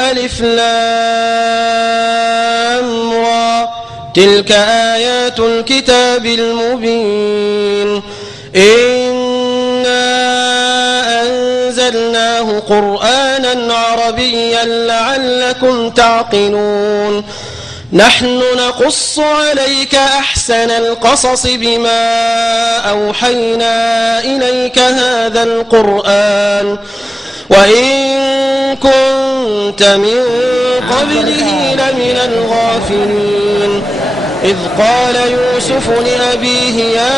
ألف لام را تلك آيات الكتاب المبين إنا أنزلناه قرآنا عربيا لعلكم تعقلون نحن نقص عليك أحسن القصص بما أوحينا إليك هذا القرآن وإن كنت من قبله لمن الغافلين إذ قال يوسف لأبيه يا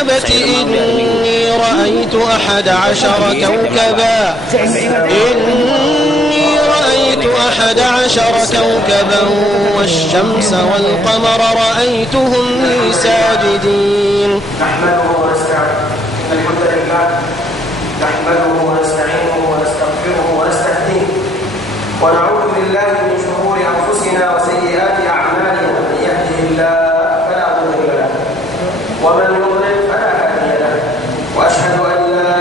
أبت إني رأيت 11 كوكبا والشمس والقمر رأيتهم لي ساجدين نحمده ونستعينه ونستغفره ونستهديه ونعوذ بالله من شرور أنفسنا وسيئات أعمالنا من يهده الله فلا مضل له ومن يضلل فلا هادي له وأشهد أن لا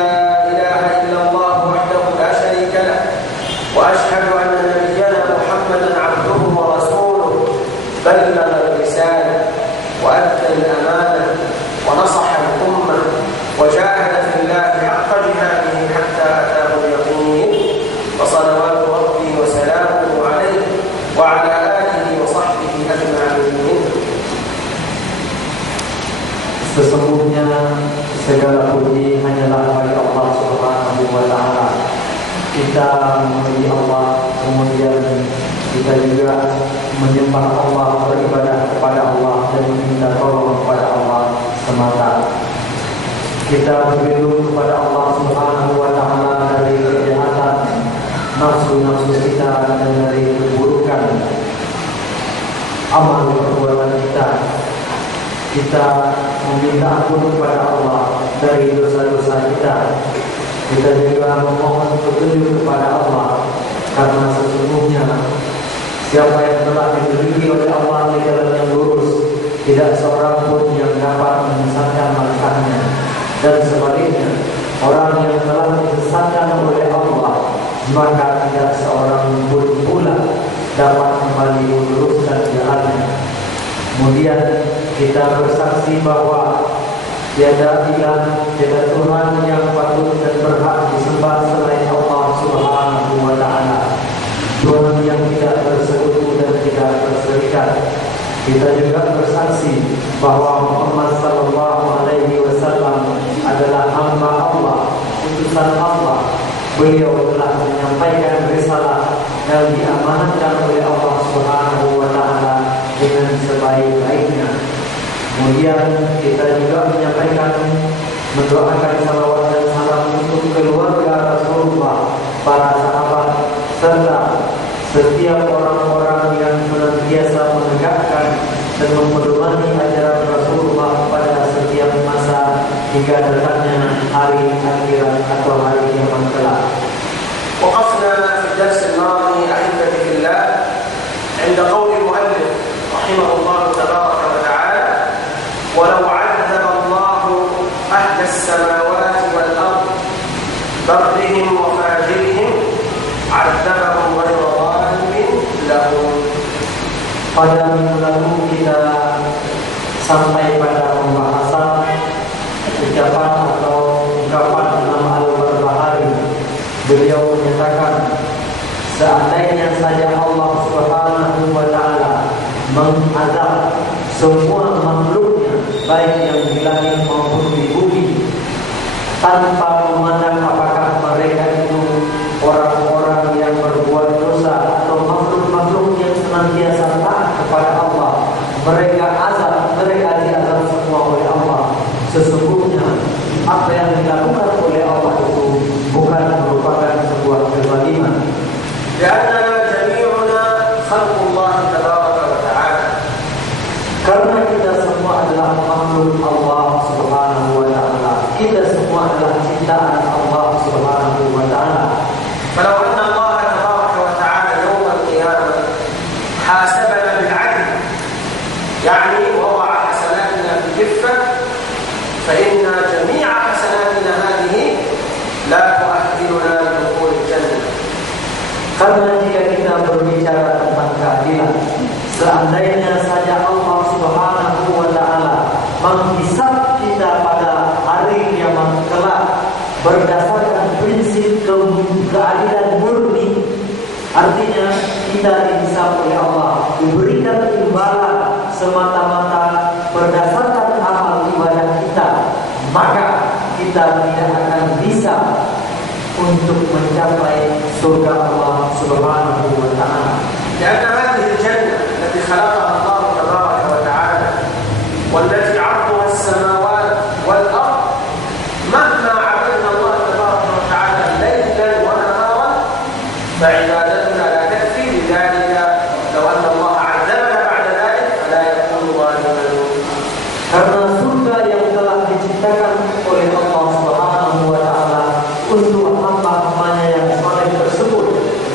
إله إلا الله وحده لا شريك له وأشهد أن نبينا محمدا عبده ورسوله بلغ الرسالة وأدى الأمانة ونصح الأمة وجاهد في الله حق جهاده حتى أتاه اليقين وصلوات ربي وسلامه عليه وعلى آله وصحبه أجمعين. Sesungguhnya segala puji hanyalah bagi Allah Subhanahu wa taala. Kita memuji Allah, kemudian kita juga menyembah Allah, beribadah kepada Allah dan meminta tolong kepada Allah semata. Kita berlindung kepada Allah Subhanahu wa taala dari kejahatan nafsu-nafsu kita dan dari keburukan amal perbuatan kita. Kita meminta ampun kepada Allah dari dosa-dosa kita. Kita juga memohon petunjuk kepada Allah, karena sesungguhnya siapa yang telah diberi oleh Allah di jalan yang lurus, tidak seorang pun yang dapat menyesatkan langkahnya. Dan sebaliknya, orang yang telah disesatkan oleh Allah, maka tidak seorang pun pula dapat kembali meluruskan jalannya. Kemudian kita bersaksi bahwa tiada ilah, tiada Tuhan yang patut dan berhak disembah selain Allah Subhanahu wa taala. Tuhan yang tidak bersekutu dan tidak berserikat. Kita juga bersaksi bahwa Muhammad sallallahu alaihi wasallam adalah hamba Allah, utusan Allah. Beliau telah menyampaikan risalah yang diamanatkan oleh Allah Subhanahu wa taala dengan sebaik-baiknya. Kemudian kita juga menyampaikan, mendoakan salawat dan salam untuk keluarga Rasulullah, para sahabat, serta setiap orang-orang yang senantiasa menegakkan dan mempedomani ajaran Rasulullah pada setiap masa hingga datangnya hari akhirat atau hari kiamat kelak. وقفنا في الدرس الماضي أحبتي في الله عند قول المؤلف رحمه الله تبارك وتعالى ولو عذب الله أهل السماوات والأرض برهم وفاجرهم عذبهم غير ظالم لهم. Pada minggu lalu kita sampai pada pembahasan ucapan atau ungkapan Imam Al-Barbahari. Beliau menyatakan, seandainya saja Allah Subhanahu wa taala mengazab semua makhluknya, baik yang di langit maupun di bumi, tanpa memandang apakah mereka itu orang-orang yang berbuat dosa atau makhluk-makhluk yang senantiasa taat kepada Allah, mereka diazab semua oleh Allah. Sesungguhnya apa yang dilakukan oleh Allah itu bukan merupakan sebuah kezaliman. لأننا جميعنا خلق الله تبارك وتعالى. Karena kita semua adalah makhluk Allah Subhanahu wa taala. Kita semua adalah Karena jika kita berbicara tentang keadilan, seandainya saja Allah Subhanahu wa Ta'ala menghisab kita pada hari kiamat kelak berdasarkan prinsip keadilan murni, artinya kita dihisab oleh Allah, diberikan imbalan semata-mata berdasarkan amal ibadah kita, maka kita tidak akan bisa untuk mencapai surga Allah Subhanahu wa Ta'ala. لأن هذه الجنة التي خلقها الله تبارك وتعالى والتي عرضها السماوات والأرض مهما عبدنا الله تبارك وتعالى ليلا ونهارا فعبادتنا لا تكفي. لذلك لو أن الله عذبنا بعد ذلك فلا يكون ظالما. Karena surga yang telah diciptakan oleh Allah Subhanahu wa Ta'ala untuk hamba-hambanya yang saleh tersebut,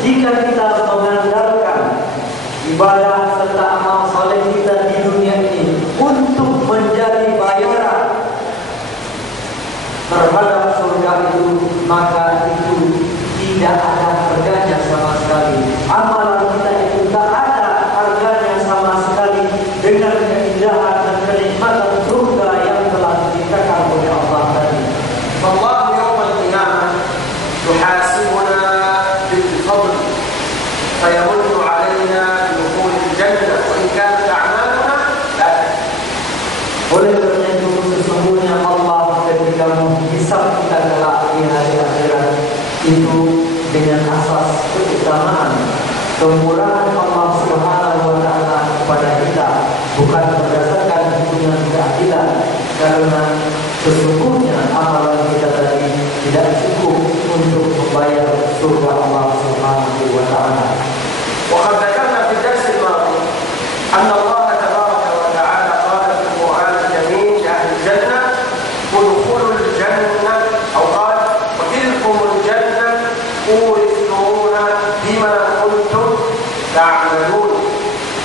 jika kita mengandalkan ibadah serta amal saleh kita di dunia ini untuk menjadi bayaran terhadap surga itu, maka itu tidak ada harganya sama sekali. Amalan kita itu tak ada harganya sama sekali dengan keindahan dan kenikmatan surga yang telah diciptakan oleh Allah tadi. فالله يوم القيامة يحاسبنا بالفضل فيمن علينا بدخول الجنة وإن كانت أعمالنا لا تكفي. Oleh karena itu sesungguhnya Allah ketika menghisab kita kelak di hari akhirat itu dengan asas keutamaan kemurahan Allah Subhanahu wa Ta'ala kepada kita, bukan berdasarkan hitungan keadilan, karena sesungguhnya amalan kita tadi tidak cukup untuk membayar surga Allah Subhanahu wa Ta'ala. وقد ذكرنا في الدرس الماضي أن الله تبارك وتعالى قال في القرآن الكريم لأهل الجنة ادخلوا الجنة، أو قال وتلكم الجنة أورثتموها بما كنتم تعملون.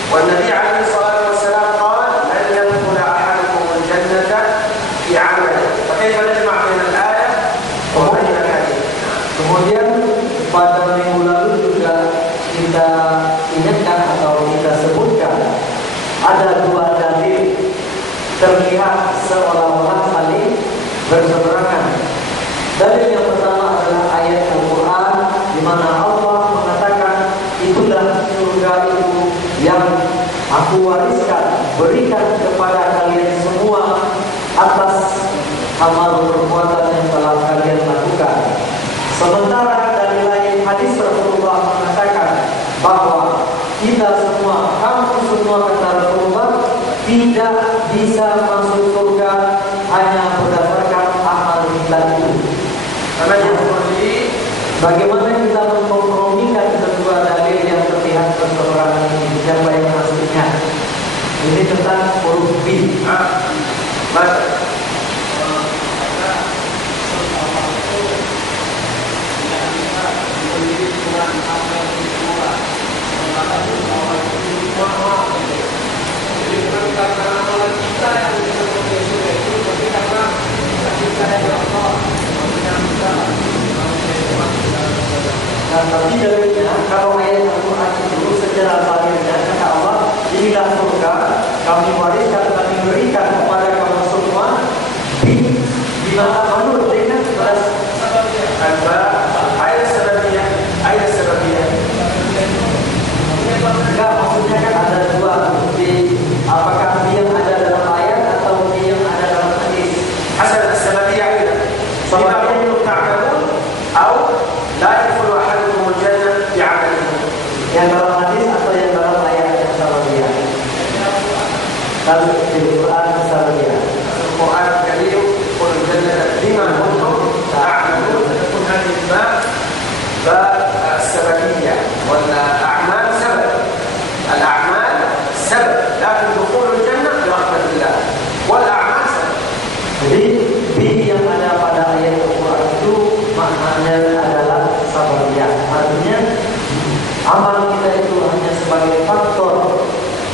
والنبي عليه الصلاة والسلام قال لن يدخل أحدكم الجنة بعمله. فكيف نجمع بين الآية وبين الحديث؟ Kemudian pada minggu lalu juga kita ingatkan atau kita sebutkan ada dua dalil terlihat seolah-olah saling berseberangan. Dalil yang pertama adalah ayat Al-Quran di mana Allah mengatakan, itulah surga itu yang aku wariskan, berikan kepada kalian semua atas amal perbuatan yang telah kalian lakukan. Sementara dari lain hadis Rasulullah mengatakan bahwa kita semua, kamu semua, kata Rasulullah, tidak bisa masuk surga hanya berdasarkan amal kita itu. Bagaimana kita mengkompromikan kedua dalil yang terlihat berseberangan ini? Siapa yang maksudnya? Ini tentang huruf B. Tapi dalilnya, kalau ayat Al-Quran itu secara zahirnya kata Allah, inilah surga kami wariskan, kami berikan kepada kamu semua di masa lalu dengan jelas. ayat sebabnya Enggak, maksudnya kan ada dua bukti. Apakah yang ada dalam ayat atau yang ada dalam hadis? حسب السببية أيضا بما كنتم تعملون أو لا يدخل أحدكم الجنة بعمله. Yang dalam hadis atau yang dalam ayat yang sababiyah? Kalau di Quran sababiyah. القرآن الكريم يدخل الجنة بما كنتم تعملون، تكون هذه الباء السببية والأعمال سبب. الأعمال سبب، لكن دخول الجنة برحمة الله والأعمال سبب. Jadi B yang ada pada ayat Al-Quran itu maknanya adalah sababiyah. Artinya amal kita itu hanya sebagai faktor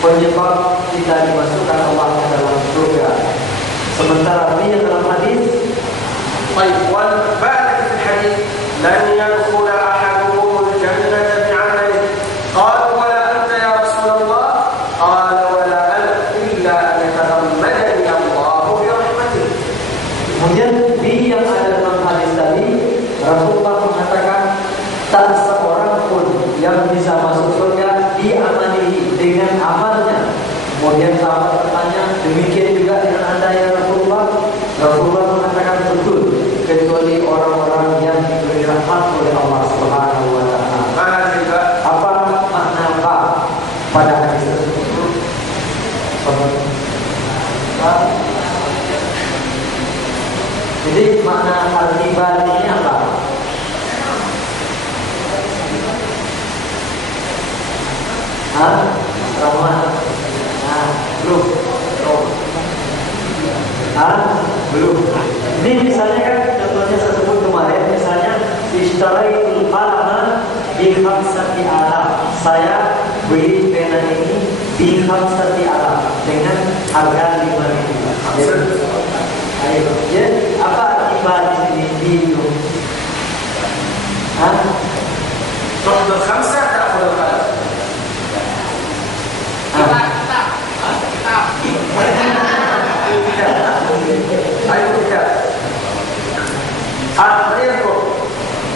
penyebab kita dimasukkan Allah ke dalam surga. Sementara B yang dalam hadis, طيب والبالغ في الحديث لن يدخل أحدكم الجنة بعمله. tak seorang pun yang bisa masuk surga diamanihi dengan amalnya. Kemudian sahabat bertanya, demikian juga dengan Anda ya Rasulullah? Rasulullah mengatakan betul, kecuali orang-orang yang diberi rahmat oleh Allah Subhanahu wa taala. Mana juga Apa makna apa pada hadis tersebut? Jadi makna al-ibadah ini apa? Rahmat. Belum. Belum. Ini misalnya kan contohnya saya sebut kemarin, misalnya ishtaraitul qalama bi khamsati alaf. Saya beli pena ini bi khamsati alaf dengan harga 5.000. Ayo, ya, apa arti di sini bi itu? تأخذ الخمسة تأخذ القلم.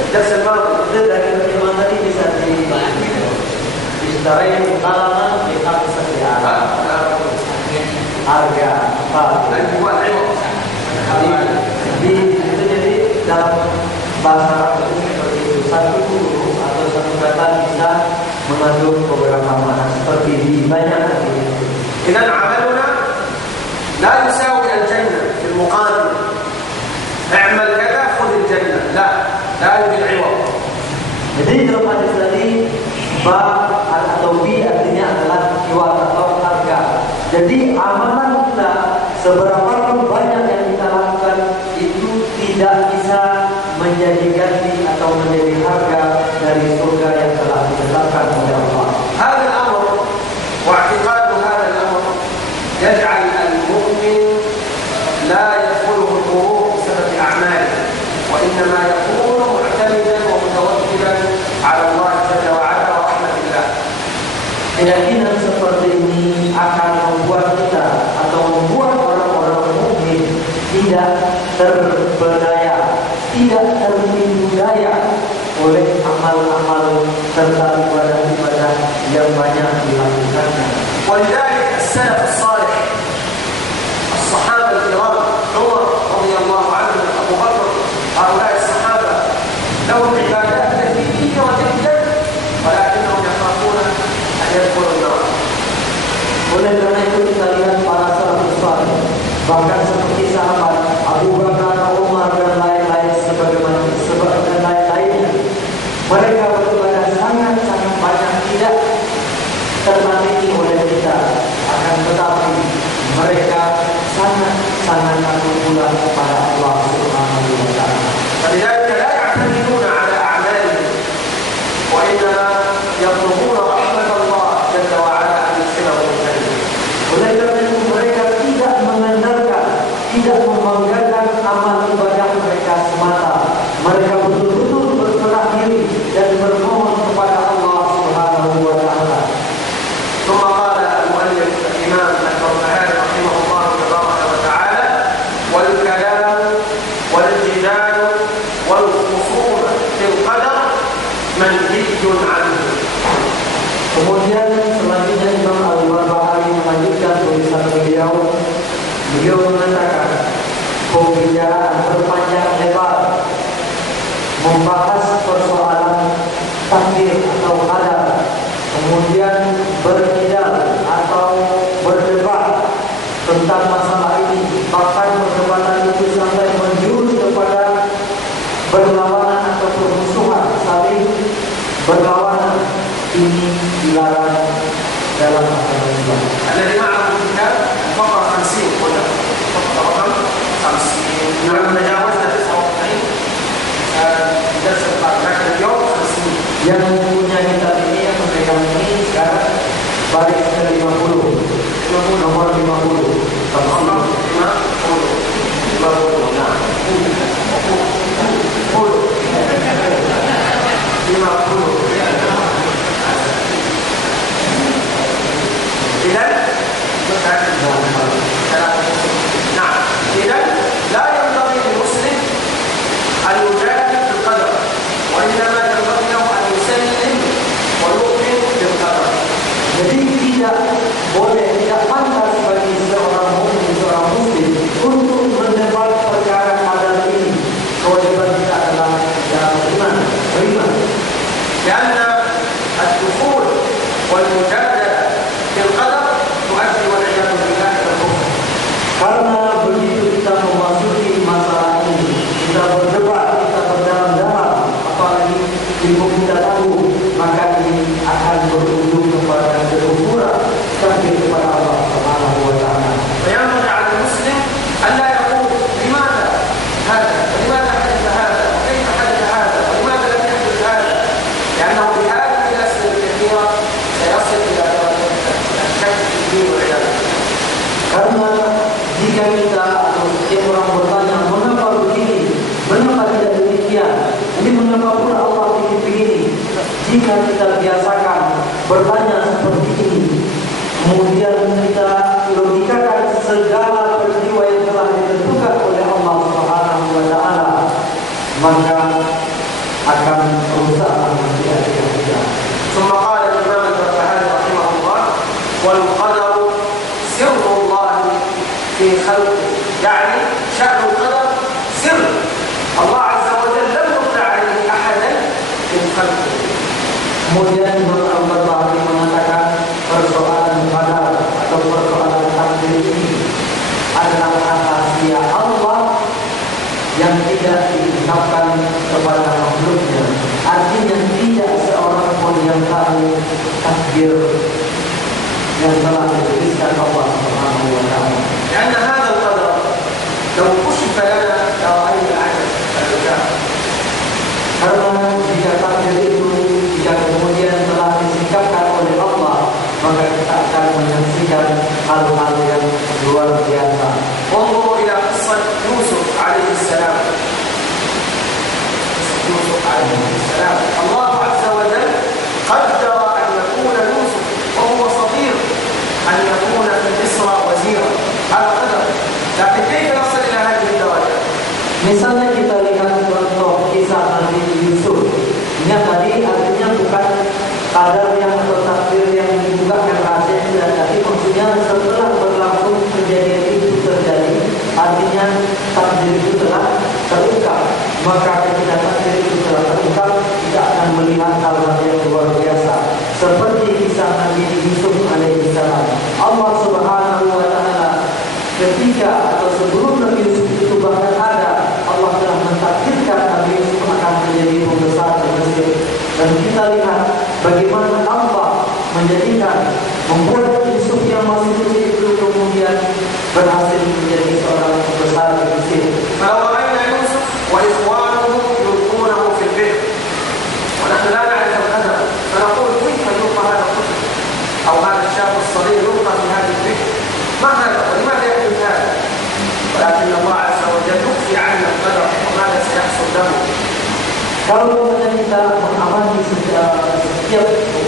الدرس الماضي dari pertemuan tadi bisa diistarai pengalaman di khamsah harga apa di itu jadi dalam bahasa Arab itu seperti itu, satu huruf atau satu kata bisa mengandung beberapa makna seperti di banyak artinya. إذا عملنا لا يساوي الجنة في المقابل. اعمل كذا خذ الجنة، لا يوجد عوض. Jadi dalam hadis tadi ba atau bi artinya adalah iwat atau harga. Jadi amalan kita seberapa pun banyak yang kita lakukan itu tidak bisa menjadi ganti atau menjadi harga dari surga yang telah ditetapkan oleh Allah. هذا الأمر واعتقاد هذا الأمر يجعل المؤمن لا يدخله الغرور بسبب أعماله، وإنما يكون معتمدا ومتوكلا على الله جل وعلا ورحمة الله. Keyakinan seperti ini akan membuat kita atau membuat orang-orang mukmin tidak terberdaya, tidak tertipu daya oleh amal-amal serta ibadah-ibadah yang banyak dilakukannya. ولذلك السلف الصالح الصحابة الكرام عمر رضي الله عنه أبو بكر هؤلاء الصحابة لهم عبادات كثيرة جدا ولكنهم يخافون أن يدخلوا النار. Oleh karena itu kita lihat para salafus saleh, bahkan seperti sahabat Abu Bakar, Umar dan lain-lain dan lain-lainnya, mereka beribadah sangat-sangat banyak, tidak tertandingi oleh kita. Akan tetapi mereka sangat-sangat takut pula kepada Allah Subhanahu wa taala. فلذلك لا يعتمدون على أعمالهم وإنما يطلبون رحمة الله جل وعلا أن يدخلهم الجنة. Oleh karena itu mereka tidak mengandalkan, tidak membanggakan amal ibadah mereka semata. Mereka betul-betul berserah diri dan bermohon kepada Allah Subhanahu wa taala. ثم قال المؤلف الإمام البربهاري رحمه الله تبارك وتعالى: والكلام والجدال والخصوم في القدر منهي عنه. Kemudian selanjutnya Imam Al-Barbahari melanjutkan tulisan beliau. Beliau mengatakan pembicaraan berpanjang lebar membahas persoalan takdir atau qadar, kemudian berjidal atau berdebat tentang masalah ini, bahkan perdebatan itu sampai menjurus kepada berlawanan atau permusuhan, saling berlawanan. Ini dilarang dalam agama Islam. الذي معه الكتاب فقرة 50 قلنا فقرة رقم 50. نعم تجاوزنا 99 درس القادم، لكن اليوم 50. Yang punya kitab ini, yang memegang ini sekarang baris ke 50, nomor 50. رقم 50. نعم 50. إذن لا ينبغي للمسلم أن يجادل بالقدر، وإنما ينبغي له لأن الدخول والمجادلة في القدر تؤدي والعياذ بالله إلى الكفر. Karena begitu kita memasuki masalah ini, kita berdebat, kita berdalam-dalam, apalagi ilmu kita tahu, maka ini akan berujung kepada kekufuran kafir kepada Allah Subhanahu wa taala. فينبغي على المسلم ألا يقول لماذا هذا؟ ولماذا حدث هذا؟ وكيف حدث هذا؟ ولماذا لم يحدث هذا؟ لأنه بهذه الأسئلة الكثيرة سيصل إلى درجة الشك في الدين والعياذ بالله. Karena jika kita atau setiap orang bertanya mengapa begini, mengapa tidak demikian, ini mengapa pula Allah bikin begini, jika kita biasakan bertanya seperti ini, kemudian kita logikakan segala peristiwa yang telah ditentukan oleh Allah Subhanahu wa taala, maka akan rusak manusia kita. ثم قال الإمام البربهاري رحمه الله: والقدر سر الله في خلقه، يعني شأن القدر سر الله عز وجل لم يطلع عليه أحدا من خلقه. Kemudian Imam Al-Barbahari mengatakan persoalan qadar atau persoalan takdir ini adalah rahasia Allah yang tidak diungkapkan kepada makhluknya. Artinya tidak seorang pun yang tahu takdir yang telah dituliskan Allah Subhanahu wa taala. لأن هذا القدر لو كشف لنا لرأينا العجب العجاب. Karena jika takdir itu jika kemudian telah disingkapkan oleh Allah, maka kita akan menyaksikan hal-hal yang luar biasa. انظروا إلى قصة يوسف عليه السلام. يوسف عليه السلام الله عز وجل قدر أن يكون يوسف وهو صغير أن يكون في مصر وزيرا. هذا قدر. لكن كيف نصل إلى هذه الدرجة؟ Misalnya kita lihat contoh kisah Nabi Yusuf. Ini tadi artinya bukan kadar yang atau takdir yang dibukakan rahasia, tapi maksudnya setelah berlangsung kejadian itu terjadi, artinya takdir itu telah terungkap. Maka ketika takdir itu telah terungkap, kita akan melihat hal-hal yang luar biasa. Seperti kisah Nabi Yusuf alaihissalam. Allah Subhanahu wa taala ketika atau sebelum Nabi Yusuf itu bahkan ada, Allah telah mentakdirkan Nabi Yusuf akan menjadi pembesar di Mesir. Dan kita lihat bagaimana Allah menjadikan, membuat Yusuf yang masih kecil itu kemudian berhasil menjadi seorang pembesar di Mesir. فلو رأينا يوسف وإخوانه يلقونه في البئر ونحن لا نعرف القدر فنقول كيف يلقى هذا الطفل أو هذا الشاب الصغير يلقى في هذه البئر؟ ما هذا ولماذا يحدث هذا؟ ولكن الله عز وجل يخفي عنا القدر وماذا سيحصل له. Kalau kita mengamati setiap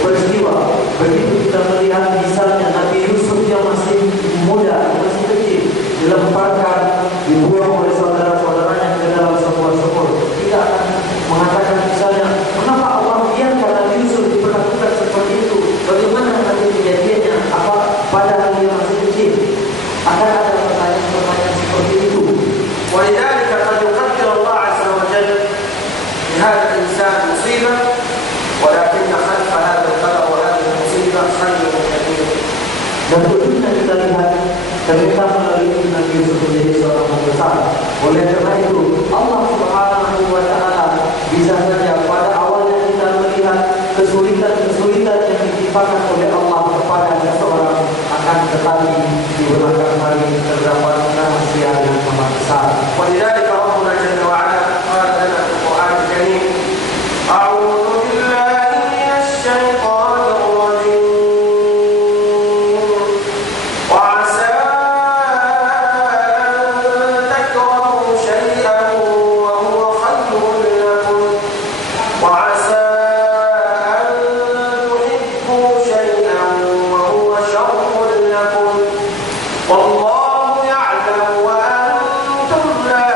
peristiwa, begitu kita melihat misalnya Nabi Yusuf yang masih muda, masih kecil, dilemparkan, dibuang oleh saudara-saudaranya ke dalam sebuah sumur, kita akan mengatakan misalnya, kenapa Allah biarkan Nabi Yusuf diperlakukan seperti itu? Bagaimana nanti kejadiannya? Apa padahal dia masih kecil? Akan ada pertanyaan-pertanyaan seperti itu. ولذلك قد يقدر الله عز وجل لهذا الإنسان مصيبة ولكن خلف هذا القدر وهذه المصيبة خير كثير. Dan tentunya kita lihat ternyata melalui Nabi Yusuf menjadi seorang pembesar. Oleh karena itu Allah Subhanahu wa taala bisa saja pada awalnya kita melihat kesulitan-kesulitan yang ditimpakan oleh Allah kepada seseorang, akan tetapi di belakang hari terdapat rahasia yang sangat besar. ولذلك ربنا جل وعلا قال لنا في القرآن الكريم: أعوذ بالله من الشيطان الرجيم وعسى أن تكرهوا شيئا وهو خير لكم وعسى أن تحبوا شيئا وهو شر لكم والله يعلم وأنتم لا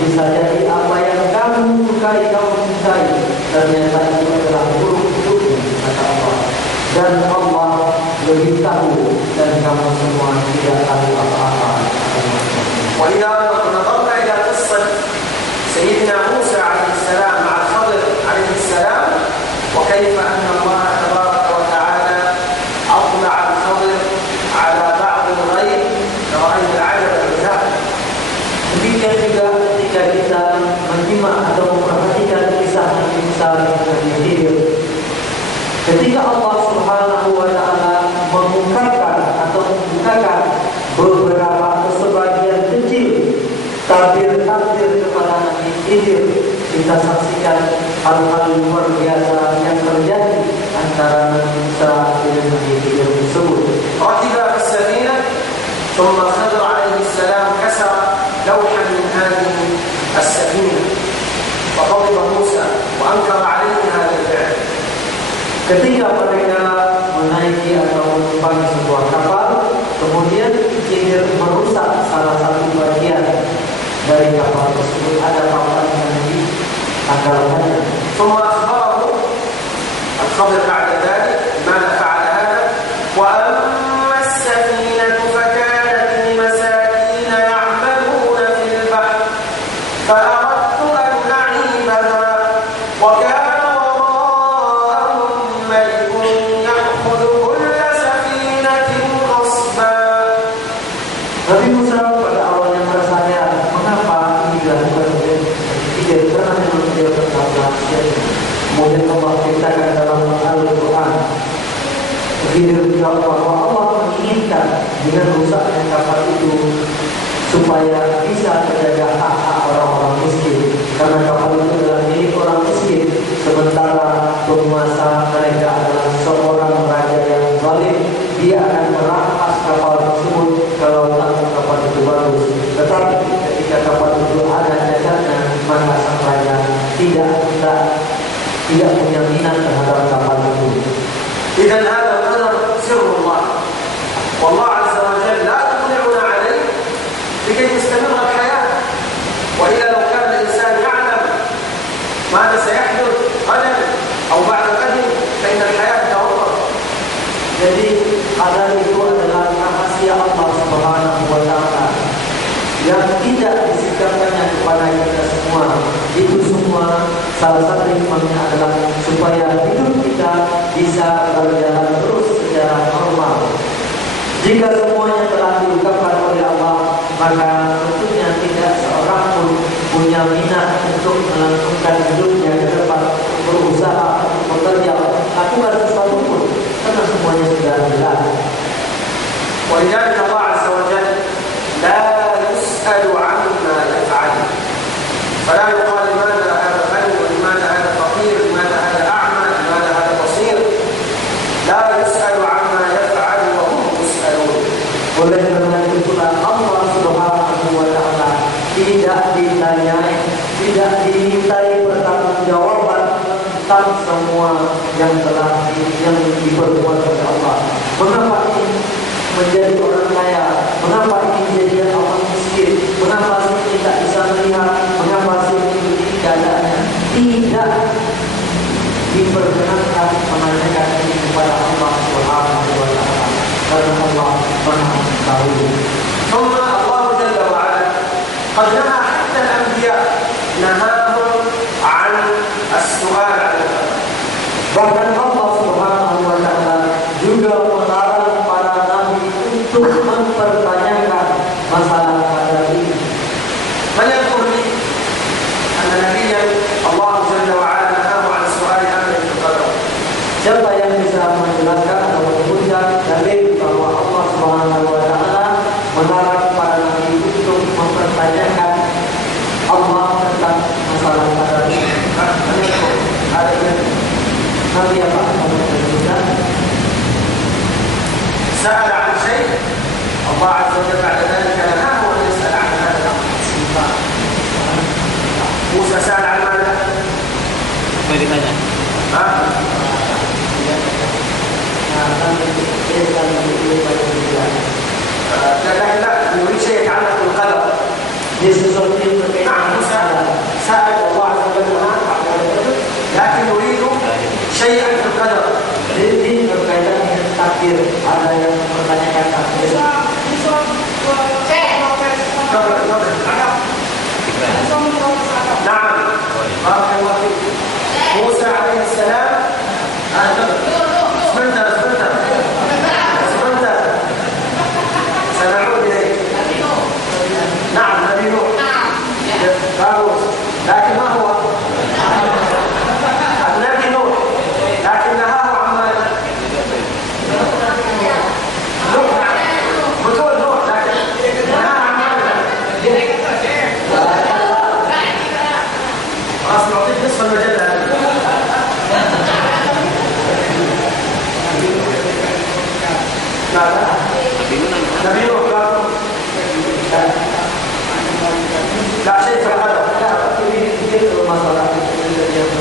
bisa jadi apa yang kamu sukai, kamu cintai, ternyata itu adalah buruk-buruk, kata Allah. Dan Allah lebih tahu dan kamu semua tidak tahu apa-apa. وإذا نظرنا إلى قصة سيدنا موسى عليه السلام مع الخضر عليه السلام وكيف أن الله تبارك وتعالى أطلع الخضر على بعض الغيب رأينا العجب من ذلك. Demikian juga ketika kita menyimak atau memperhatikan kisah Nabi Musa dan Nabi Khidir, ketika Allah Subhanahu wa Ta'ala mengungkapkan atau membukakan beberapa atau sebagian kecil tabir-tabir kepada Nabi Khidir, kita saksikan hal-hal luar biasa yang terjadi antara Nabi Musa dengan Nabi Khidir tersebut. ركب في السفينة ثم الخضر عليه السلام كسر لوحا من هذه السفينة فغضب موسى وأنكر عليه هذا الفعل. Ketika mereka menaiki atau menumpangi sebuah kapal, kemudian Khidir merusak salah satu bagian dari kapal tersebut. Ada papan yang ditanggalkannya. ثم أخبره الخضر بعد ذلك ماذا فعل هذا وأما السفينة فكانت لمساكين يعملون في البحر فأردت أن أعيبها وكان وراءهم ملك يأخذ كل سفينة غصبا. Nabi Musa pada awalnya merasa heran, mengapa ini dilakukan oleh Khidir, karena memang dia berkata. Kemudian Allah ceritakan dalam Al-Quran, Khidir berkata bahwa Allah menginginkan dengan rusaknya kapal itu supaya bisa menjaga hak-hak orang-orang miskin, karena kapal itu adalah milik orang miskin, sementara penguasa mereka adalah seorang raja yang zalim. Dia akan merampas kapal tersebut kalau kapal itu bagus. Tetapi ketika kapal itu ada cacatnya, maka sang raja tidak punya minat terhadap kapal itu. إذا هذا القدر سر الله والله عز وجل لا يطلعنا عليه لكي تستمر الحياة، وإلا لو كان الإنسان يعلم ماذا سيحدث غدا أو بعد غد فإن الحياة تتوقف. Jadi qadar itu adalah rahasia Allah Subhanahu wa Ta'ala yang tidak disikapkannya kepada kita semua. Itu semua salah satu hikmahnya adalah supaya hidup kita bisa berjalan terus secara normal. Jika semuanya telah diungkapkan oleh Allah, maka tentunya tidak seorang pun punya minat untuk melanjutkan hidupnya ke depan, berusaha, bekerja, lakukan sesuatu pun, karena semuanya sudah jelas. ولذلك الله عز وجل لا يسأل عما يفعل، فلا يقال لماذا هذا غني ولماذا هذا فقير، لماذا هذا أعمى، لماذا هذا بصير. لا يسأل عما يفعل وهم يسألون. Oleh karena itulah Allah Subhanahu wa Ta'ala tidak ditanyai, tidak dimintai pertanggungjawaban tentang semua yang telah diperbuat oleh Allah. Mengapa ini menjadi orang kaya? Mengapa ini menjadi orang miskin? Mengapa sih tidak bisa melihat? Mengapa sih ini keadaannya? Tidak diperkenankan menanyakan ini kepada Allah Subhanahu wa Ta'ala, karena Allah Maha Mengetahui. ثم الله جل وعلا قد نهى حتى الأنبياء نهاهم عن السؤال عن القدر. Bahkan Allah Subhanahu wa Ta'ala juga melarang para nabi untuk mempertanyakan masalah qadar ini. من يذكر لي أن نبيا الله جل وعلا نهاه عن سؤال أمر القدر؟ Siapa yang bisa menjelaskan atau menyebutkan dalil bahwa Allah Subhanahu wa Ta'ala melarang para nabi untuk mempertanyakan Allah tentang masalah qadar ini? Ada yang nabi apa yang menyebutkan? سأل عن شيء الله عز وجل بعد ذلك نهاه أن يسأل عن هذا الأمر. موسى سأل عن ماذا؟ لا نريد شيء يتعلق بالقدر. نعم موسى لكن ما هو النبي نوح، لكن نهاه عن ماذا؟ نوح بطول نوح، لكن نهاه عن ماذا؟ خلاص نعطيك نصف المجلة. نبي نوح لا شيء في القدر. Ini masalah yang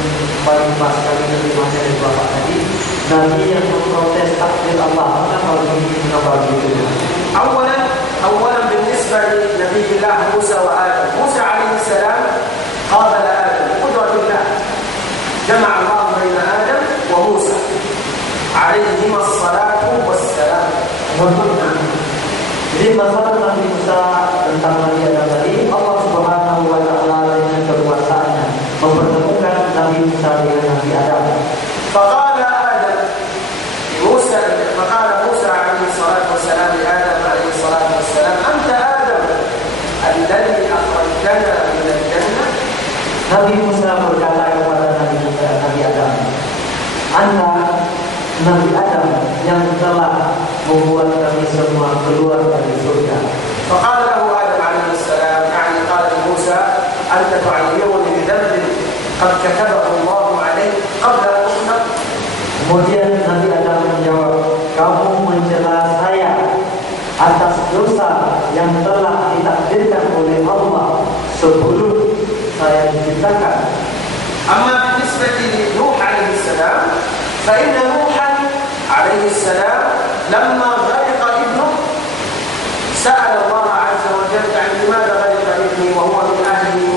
paling pas kali terima dari Bapak tadi, Nabi yang memprotes takdir Allah. Kenapa begitu? أولا بالنسبة لنبي الله موسى وآدم، موسى عليه السلام قابل آدم بقدرة الله، جمع الله بين آدم وموسى عليهما الصلاة والسلام. Jadi masalah Nabi Musa tentang Nabi Adam tadi, Allah Subhanahu wa Ta'ala dengan kekuasaannya mempertemukan Nabi Musa dengan Nabi Adam. فقال موسى عليه الصلاة والسلام لآدم عليه الصلاة والسلام أنت آدم الذي أخرجتنا من الجنة. Nabi Musa berkata kepada Nabi Adam, Anda Nabi Adam yang telah membuat kami semua keluar dari surga. فقال له آدم عليه السلام يعني قال لموسى أنت تعيرني بذنب قد كتبه الله عليك قبل أن أخلق. Kemudian Nabi Adam menjawab, kamu mencela saya atas dosa yang telah ditakdirkan oleh Allah sebelum saya diciptakan. أما بالنسبة لنوح عليه السلام فإن نوحا عليه السلام لما غرق ابنه سأل الله عز وجل عن لماذا غرق ابني وهو من أهلي.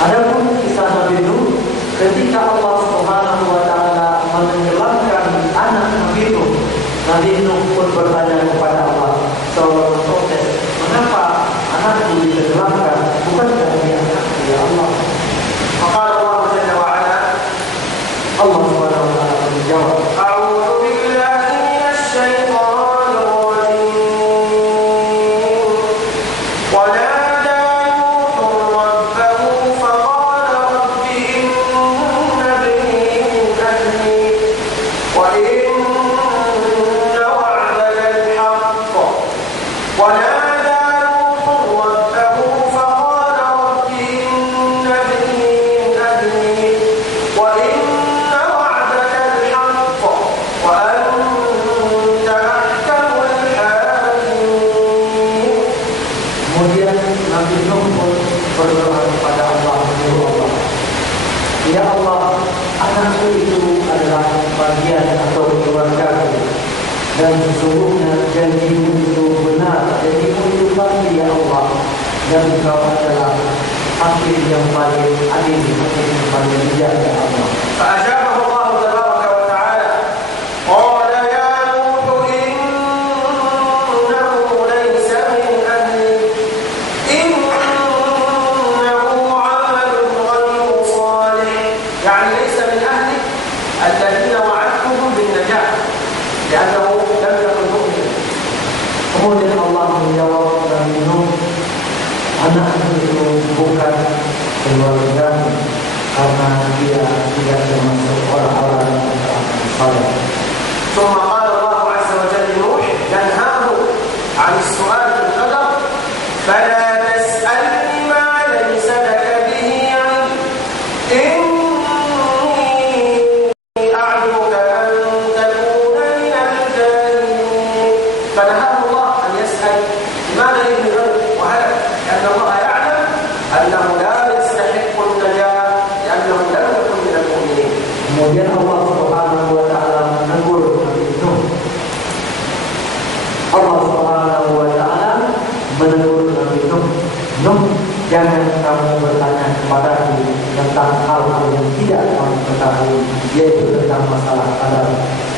Adapun kisah Nabi Nuh ketika Allah Subhanahu wa Ta'ala menenggelamkan anak Nabi Nuh, Nabi Nuh pun bertanya kepada Allah seolah memprotes, mengapa anakku ditenggelamkan? Bukankah dia anakku ya Allah? فقال الله جل وعلا Allah Subhanahu wa Ta'ala menjawab, أعوذ بالله من الشيطان الرجيم ونادى نوح ربه فقال رب إن ابني من أهلي وإن وعدك الحق. ونادى نوح ربه فقال رب إن ابني من أهلي وإن وعدك الحق وأنت أحكم الحاكمين. kemudian Nabi Nuh pun berdoa kepada Allah, Ya Allah, anakku itu adalah bagian atau keluargaku, dan sesungguhnya janjimu itu benar, janjimu itu pasti ya Allah, dan Engkau adalah hakim yang paling adil, hakim yang paling bijak ya Allah. فأجابه الله تبارك وتعالى قال يا نوح إنه ليس من أهلك إنه عمل غير صالح، يعني ليس من أهلك الذين وعدتهم بالنجاة لأنه لم يكن مؤمنا. Kemudian Allah menjawab Nabi Nuh, anakku itu bukan keluargamu karena dia tidak termasuk orang-orang yang beramal saleh. ثم قال الله عز وجل لنوح ينهاه عن السؤال في القدر فلا تسألني ما ليس لك به علم إني أعدك أن تكون من الجاهلين. فنهاه الله أن يسأل لماذا ابن غيره وهلك، لأن الله يعلم أنه لا يستحق النجاة لأنه لم يكن من المؤمنين. Kemudian Allah Subhanahu wa Ta'ala menegur Nabi Nuh. Allah Subhanahu wa Ta'ala menegur Nabi Nuh, Nuh, jangan kamu bertanya kepadaku tentang hal-hal yang tidak kamu ketahui, yaitu tentang masalah qadar.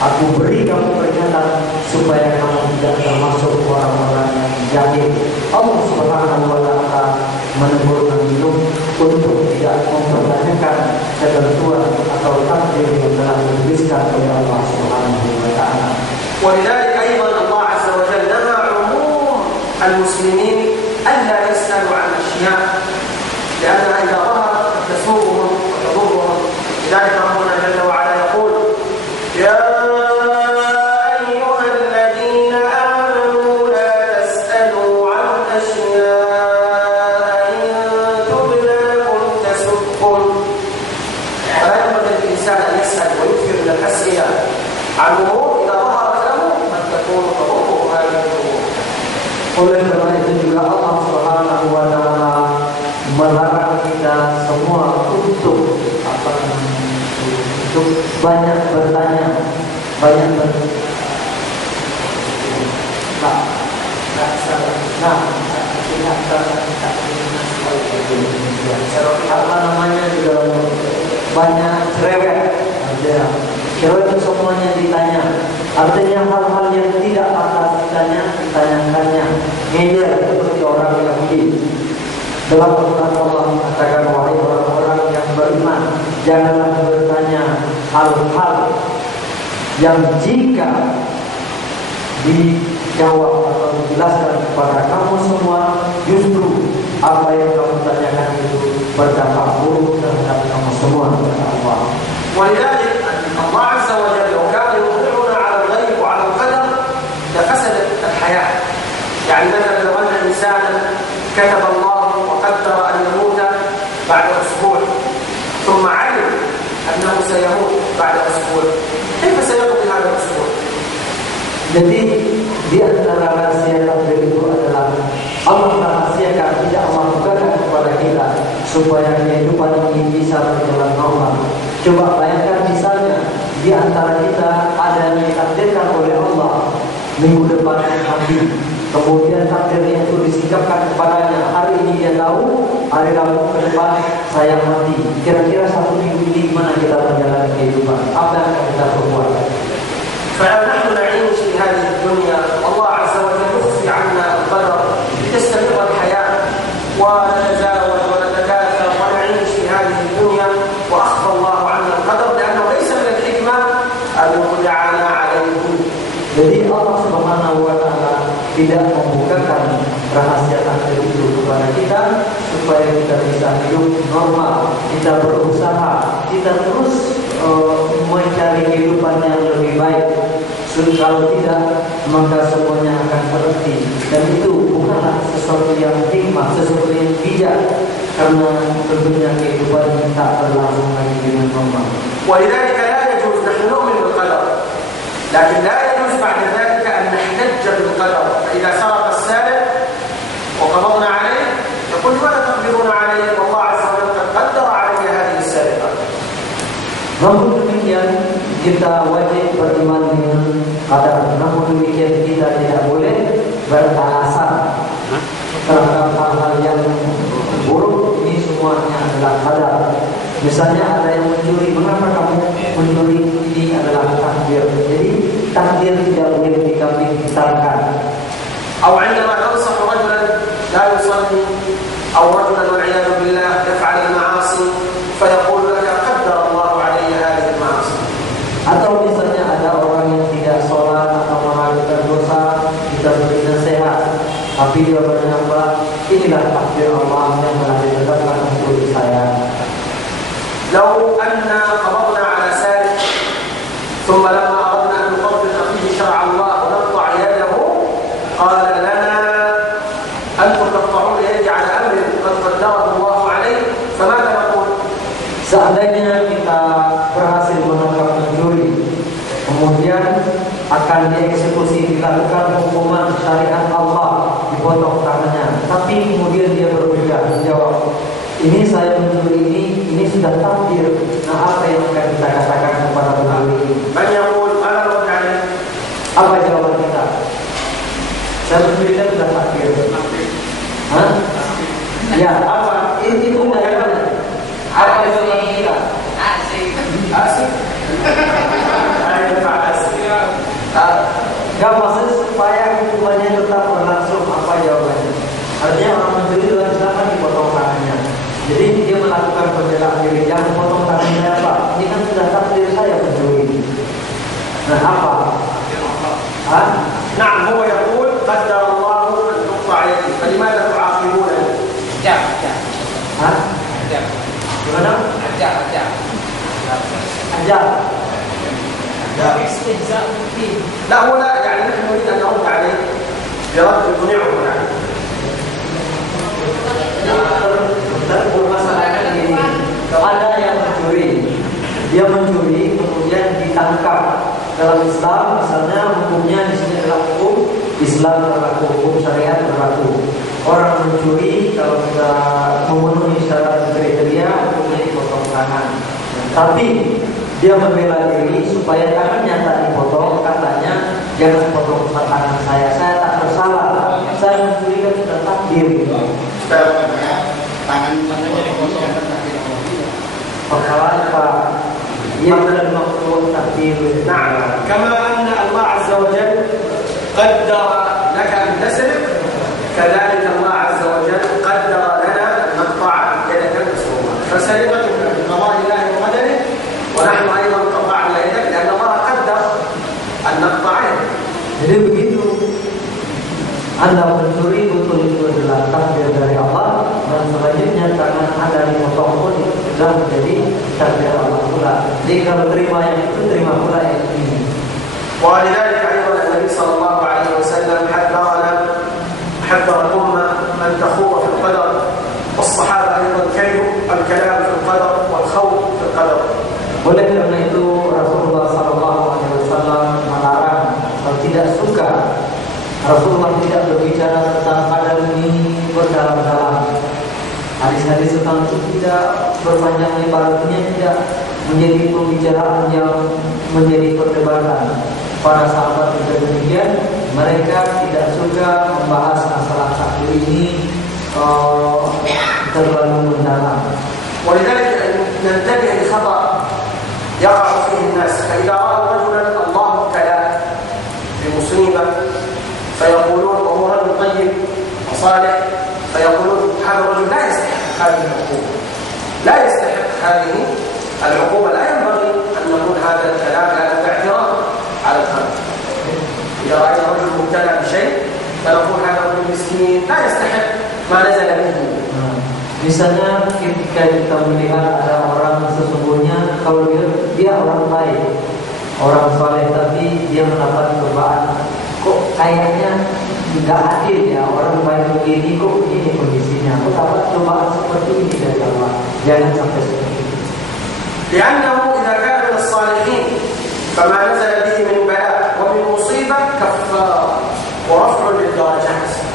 Aku beri kamu peringatan supaya kamu tidak termasuk orang-orang yang jahil. Allah Subhanahu wa Ta'ala menegur Nabi Nuh untuk tidak mempertanyakan ketentuan atau takdir yang telah dituliskan oleh Allah Subhanahu wa Ta'ala. ولذلك أيضا الله عز وجل نهى عموم المسلمين ألا يسألوا عن أشياء لأنها إذا ظهر الأسئلة عن أمور إذا ظهرت له قد تكون تضره هذه الأمور. Oleh karena itu juga Allah Subhanahu wa taala melarang kita semua untuk banyak bertanya, banyak juga banyak cerewet. Cerewet itu semuanya ditanya. Artinya hal-hal yang tidak pantas ditanyakannya. Ngeyel seperti orang Yahudi. Dalam Al-Quran Allah mengatakan, wahai orang-orang yang beriman, janganlah bertanya hal-hal yang jika dijawab atau dijelaskan kepada kamu semua, justru apa yang kamu tanyakan itu berdampak buruk terhadap kamu semua kepada Allah. ولذلك الله عز وجل لو كان يطلعنا على الغيب وعلى القدر لفسدت الحياة. يعني مثلا لو أن إنسانا كتب الله وقدر أن يموت بعد أسبوع ثم علم أنه سيموت بعد أسبوع، كيف سيقضي هذا الأسبوع؟ Jadi di antara rahasia takdir itu adalah Allah rahasiakan, tidak Allah bukakan kepada kita supaya kehidupan ini bisa berjalan normal. Coba bayangkan misalnya di antara kita ada yang ditakdirkan oleh Allah minggu depan mati, kemudian takdirnya itu disikapkan kepadanya, hari ini dia tahu hari Rabu ke depan saya mati. Kira-kira 1 minggu ini gimana kita menjalani kehidupan? Apa yang akan kita perbuat? فنحن نعيش في هذه الدنيا والله عز وجل يخفي عنا القدر لتستمر الحياة ونتزاوج ونتكاثر ونعيش في هذه الدنيا وأخفى الله عنا القدر لأنه ليس من الحكمة أن يطلعنا عليه. Jadi Allah Subhanahu wa taala tidak membukakan rahasia takdir itu kepada kita supaya kita bisa hidup normal, kita berusaha, kita terus mencari kehidupan yang lebih baik. Kalau tidak, maka semuanya akan berhenti. Dan itu bukanlah sesuatu yang hikmah, sesuatu yang bijak, karena tentunya kehidupan ini tak berlangsung lagi dengan normal. ولذلك لا يجوز، نحن نؤمن بالقدر، لكن لا يجوز بعد ذلك أن نحتج بالقدر. فإذا سرق السارق وقبضنا عليه يقول لماذا تقبضون عليه والله عز وجل قد قدر علي هذه السرقة. Namun demikian kita wajib beriman dengan qadar. Namun demikian kita tidak boleh beralasan terhadap hal-hal yang buruk. Ini semuanya adalah qadar. Misalnya ada yang mencuri, mengapa kamu mencuri? Ini adalah takdir. Jadi takdir tidak boleh dikambing-hitamkan. أو عندما تنصح رجلا لا يصلي أو رجلا والعياذ بالله يفعل المعاصي فيقول لك قدر الله علي هذه المعاصي. Atau misalnya ada orang yang tidak sholat atau melakukan dosa, kita beri nasihat, tapi dia berkata, inilah takdir Allah yang telah ditetapkan untuk saya. لو أننا قبضنا على سارق ثم لما أردنا أن نطبق فيه شرع الله ونقطع يده قال لنا أنتم تقطعون يدي على أمر قد قدره الله عليه، فماذا نقول؟ Seandainya kita berhasil menangkap pencuri, kemudian akan dieksekusi, dilakukan hukuman syariat Allah, dipotong tangannya, tapi kemudian dia berbeda, menjawab, ini saya mencuri ini sudah takdir. Nah, apa yang akan kita katakan kepada pencuri ini? Apa jawaban kita? Saya mencuri itu sudah takdir. Hah? Ya, apa? Itu jawabannya. Apa jawaban kita? Asik. Gak maksud supaya hukumannya tetap berlangsung. Apa jawabannya? Artinya orang mencuri itu silakan dipotong tangannya. Jadi dia melakukan pembelaan diri, jangan potong tangannya apa? Ini kan sudah takdir saya mencuri. Nah, apa? Hah? نعم هو يقول قدر الله أن تقطع يدي فلماذا تعاقبونني؟ Hah? Gimana? Ajar. لا هو لا، يعني نحن نريد أن نرد عليه برد يقنعه يعني. Masalahnya begini, ada yang mencuri, dia mencuri kemudian ditangkap dalam Islam, misalnya hukumnya di sini adalah hukum Islam berlaku, hukum syariat berlaku. Orang mencuri kalau sudah memenuhi syarat kriteria hukumnya dipotong tangan. Tapi dia membela diri supaya tangannya tak dipotong, katanya jangan potong tangan saya tak bersalah, saya mencuri kan sudah takdir. Tangannya dipotong kan takdir Allah. Perkalaan Pak, ia adalah makhluk takdir. Nah, kama anna Allah Azza wa Jalla qaddara laka an tasriq, كذلك الله عز وجل قدر لنا أن نقطع يدك المسروقة فسرقة من قضاء الله وقدره ونحن أيضا قطعنا يدك لأن الله قدر أن نقطع يدك. Jadi begitu, Anda mencuri betul itu adalah takdir dari Allah, dan selanjutnya tangan Anda dipotong pun sudah menjadi takdir Allah pula. Jadi kalau terima yang itu, terima pula yang ini. ولذلك أيضا النبي صلى الله عليه وسلم حذر الأمة أن تخوض في القدر، والصحابة أيضا كرهوا الكلام في القدر والخوض في القدر. Oleh karena itu Rasulullah SAW melarang atau tidak suka. Rasulullah tidak berbicara tentang qadar ini berdalam-dalam. Hadis-hadis tentang itu tidak berpanjang lebar, tidak menjadi pembicaraan yang menjadi perdebatan. Para sahabat juga demikian, mereka tidak suka membahas masalah takdir ini terlalu mendalam. ولذلك ننتبه لخطأ يقع فيه الناس، فإذا رأوا رجلا الله ابتلاه بمصيبة فيقولون وهو رجل طيب وصالح، فيقولون هذا الرجل لا يستحق هذه العقوبة، لا يستحق هذه العقوبة، لا ينبغي أن نقول هذا الكلام لأنه اعتراض على الخلق. إذا رأينا رجل مبتلى بشيء فنقول هذا الرجل مسكين لا يستحق ما نزل منه. Misalnya ketika kita melihat ada orang sesungguhnya kalau dia orang baik, orang saleh, tapi dia mendapat cobaan, kok kayaknya nggak adil ya, orang baik begini kok begini kondisinya, kok dapat cobaan seperti ini dari Allah. Jangan sampai seperti itu. لأنه إذا كان من الصالحين فما نزل به من بلاء ومن مصيبة كفارة ورفع للدرجات.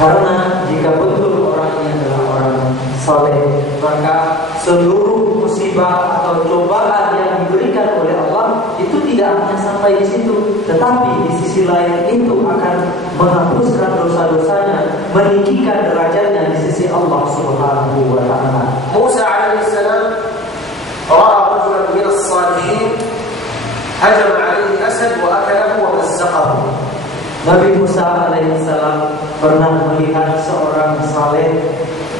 Karena jika betul orang ini adalah orang saleh, maka seluruh musibah atau cobaan yang diberikan oleh Allah itu tidak hanya sampai di situ, tetapi di sisi lain itu akan menghapuskan dosa-dosanya, meninggikan derajatnya di sisi Allah Subhanahu wa taala. Musa alaihi salam ra'a rajulan min as-salihin hajama alaihi asad wa akalahu wa mazzaqahu. Nabi Musa alaihissalam pernah melihat seorang saleh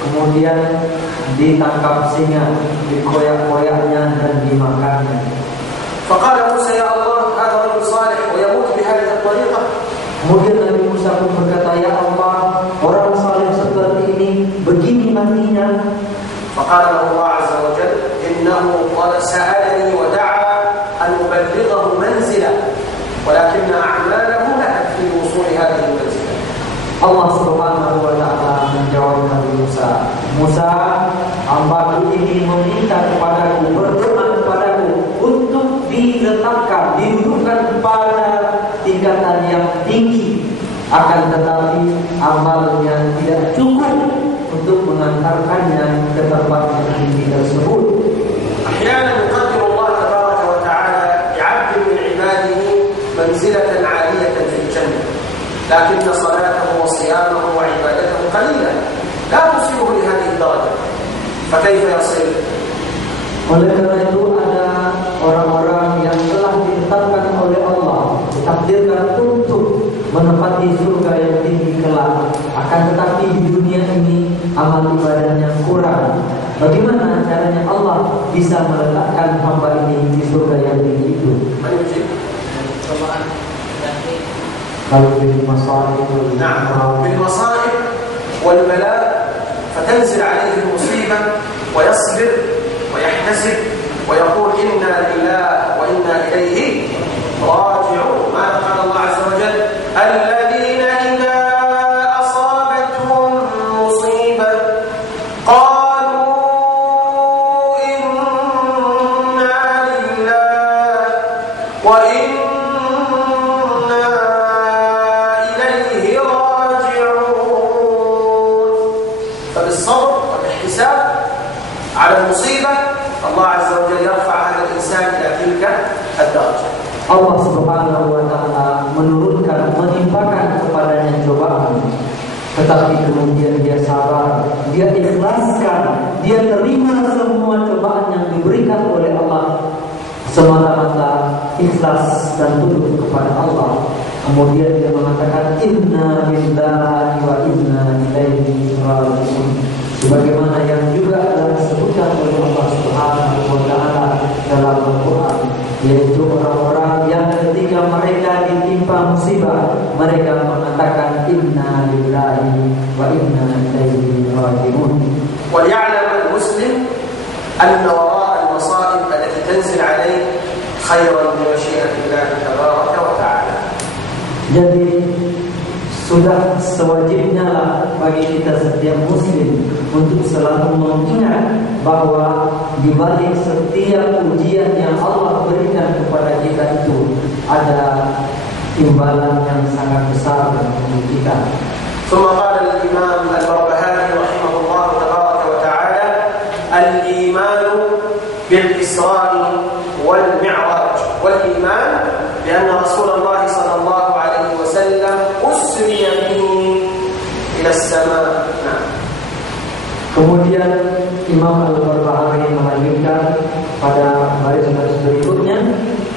kemudian ditangkap singa, dikoyak-koyaknya dan dimakannya. Faqala Musa ya Allah, hadha rajul salih wa yamut bihadhihi at-tariqah. Kemudian Nabi Musa pun berkata, ya Allah, orang saleh seperti ini begini matinya. Faqala Allah azza wa jalla, innahu qad sa'alani wa da'a an uballighahu manzilah, walakinna a'malahu في وصول هذه المنزلة. Allah Subhanahu wa taala menjawab Nabi Musa, Musa, hamba-Ku ini meminta kepadaku, berdoa kepadaku untuk diletakkan, didudukkan pada tingkatan yang tinggi, akan tetapi amalnya tidak cukup untuk mengantarkannya ke tempat yang tinggi tersebut. أحيانا يقدر الله تبارك وتعالى لعبد من عباده منزلة عالية في الجنة، لكن صلاته وصيامه وعبادته قليلة لا تصيبه لهذه الدرجة، فكيف يصل؟ Oleh karena itu ada orang-orang yang telah ditetapkan oleh Allah, ditakdirkan untuk menempati surga yang tinggi kelak. Akan tetapi di dunia ini amal ibadahnya kurang. Bagaimana caranya Allah bisa meletakkan hamba ini di surga yang tinggi itu? Kalau بالمصائب بالمصائب والبلاء فتنزل عليه المصيبة ويصبر ويحتسب ويقول إنا لله وإنا إليه راجعون. ماذا قال الله عز وجل؟ الذين إذا أصابتهم مصيبة قالوا إنا لله وإنا على المصيبة الله عز وجل يرفع هذا الإنسان إلى تلك الدرجة. Allah Subhanahu wa taala menurunkan, menimpakan kepadanya cobaan, tetapi kemudian dia sabar, dia ikhlaskan, dia terima semua cobaan yang diberikan oleh Allah semata-mata ikhlas dan tunduk kepada Allah. Kemudian dia mengatakan inna lillahi wa inna ilaihi raji'un, sebagaimana yang juga adalah disebutkan oleh Allah Subhanahu wa taala dalam Al-Qur'an, yaitu orang-orang yang ketika mereka ditimpa musibah mereka mengatakan inna lillahi wa inna ilaihi raji'un. وليعلم المسلم أن وراء المصائب التي تنزل عليه خيرا بمشيئة الله تبارك وتعالى. Jadi sudah sewajibnya lah bagi kita setiap muslim untuk selalu mengingat bahwa di balik setiap ujian yang Allah berikan kepada kita itu ada imbalan yang sangat besar untuk kita. ثم قال الإمام البربهاري رحمه الله تبارك وتعالى: الإيمان بالإسراء والمعراج، والإيمان بأن رسول الله صلى الله عليه وسلم أسري به إلى السماء. Kemudian Imam Al-Barbahari melanjutkan pada baris-baris berikutnya,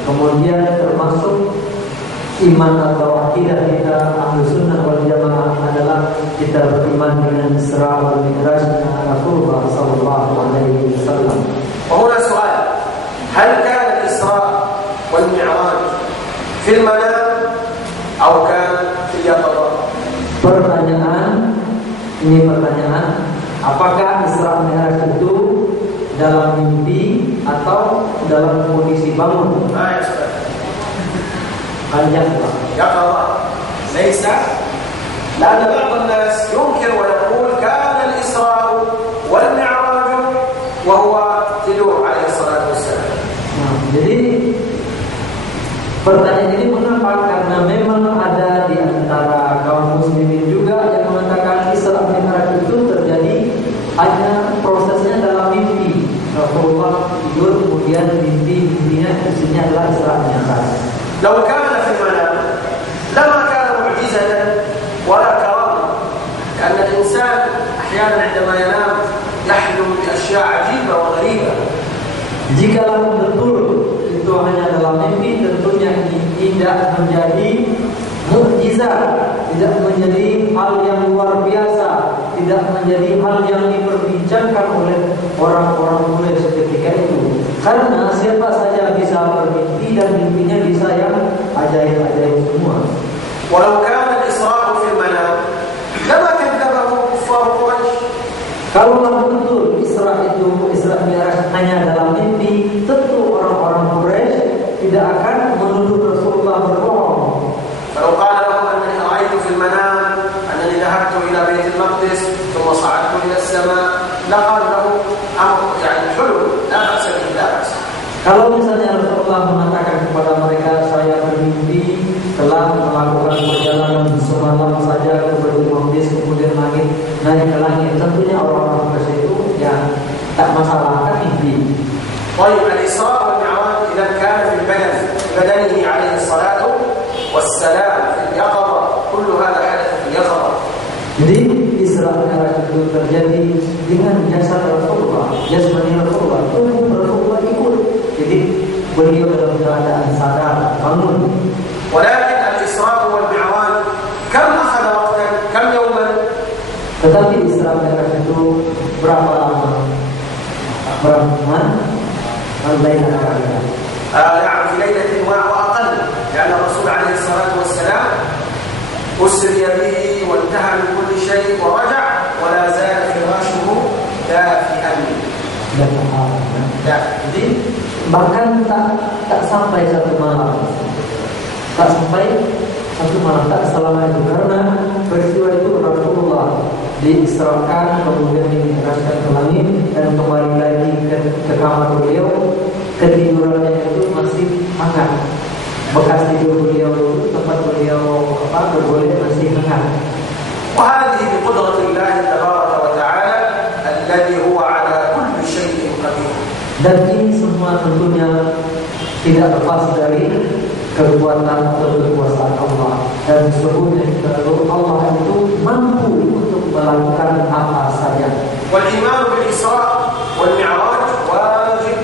kemudian termasuk iman atau akidah kita Ahlus Sunnah wal Jamaah adalah kita beriman dengan Isra wal Mi'raj Rasulullah sallallahu alaihi wasallam. وهنا سؤال: هل كان الإسراء والمعراج في المنام أو كان في اليقظة؟ Pertanyaan, apakah Isra Mi'raj itu dalam mimpi atau dalam kondisi bangun? يقظة ليس، لأن بعض الناس ينكر ويقول كان الإسراء والمعراج وهو تلوح عليه الصلاة والسلام. Jadi pertanyaan ini mengapa? Karena memang ada di antara kaum muslimin juga yang mengatakan Isra Mi'raj itu terjadi hanya prosesnya dalam mimpi. Rasulullah tidur kemudian mimpinya isinya adalah Isra Mi'raj. لو كان في المنام لما كان معجزة ولا كرامة، لأن الإنسان أحيانا عندما ينام يحلم بأشياء عجيبة وغريبة. Jikalau betul itu hanya dalam mimpi, tentunya tidak menjadi mukjizat, tidak menjadi hal yang luar biasa, tidak menjadi hal yang diperbincangkan oleh orang-orang mulai seketika itu. Karena siapa saja bisa bermimpi dan mimpinya bisa yang ajaib-ajaib semua. ولو كان الإسراء في المنام لما كذبه كفار قريش. Kalau betul Isra Mi'raj hanya dalam mimpi, tentu orang-orang Quraisy tidak akan menuduh Rasulullah berbohong. فلو قال لهم أنني رأيت في المنام أنني ذهبت إلى بيت المقدس ثم صعدت إلى السماء لقال له أمر يعني حلو لا بأس به لا بأس. Kalau misalnya Rasulullah mengatakan kepada mereka, saya bermimpi telah melakukan perjalanan semalam saja ke Baitul Maqdis kemudian naik ke langit, tentunya orang-orang Quraisy itu ya tak masalah, kan mimpi. طيب الإسراء والمعراج إذا كان في البدن بدنه عليه الصلاة والسلام في اليقظة، كل هذا حدث في اليقظة. Jadi Isra Mi'raj itu terjadi dengan jasad Rasulullah, jasmani Rasulullah, tubuh Rasulullah ikut. Jadi beliau dalam keadaan sadar, bangun. ولكن الإسراء والمعراج كم أخذ وقتا؟ كم يوما؟ Tetapi Isra Mi'raj itu berapa lama? Berapa lama? نعم في ليلة وأقل، لأن الرسول عليه الصلاة والسلام أسري به وانتهى من كل شيء ورجع ولا زال فراشه دافئا. Jadi bahkan tak sampai satu malam, tak selama itu, karena peristiwa itu Rasulullah diisrakan kemudian dimi'rajkan ke langit dan kembali lagi ke kamar beliau. Ketidurannya itu masih hangat, bekas tidur beliau, tempat beliau berboleh masih hangat. وهذه بقدرة الله تبارك وتعالى الذي هو على كل شيء Dan ini semua tentunya tidak lepas dari kekuatan atau kekuasaan Allah. Dan sesungguhnya Allah itu mampu untuk melakukan apa saja. Wal iman bil Isra wal Mi'raj wajib.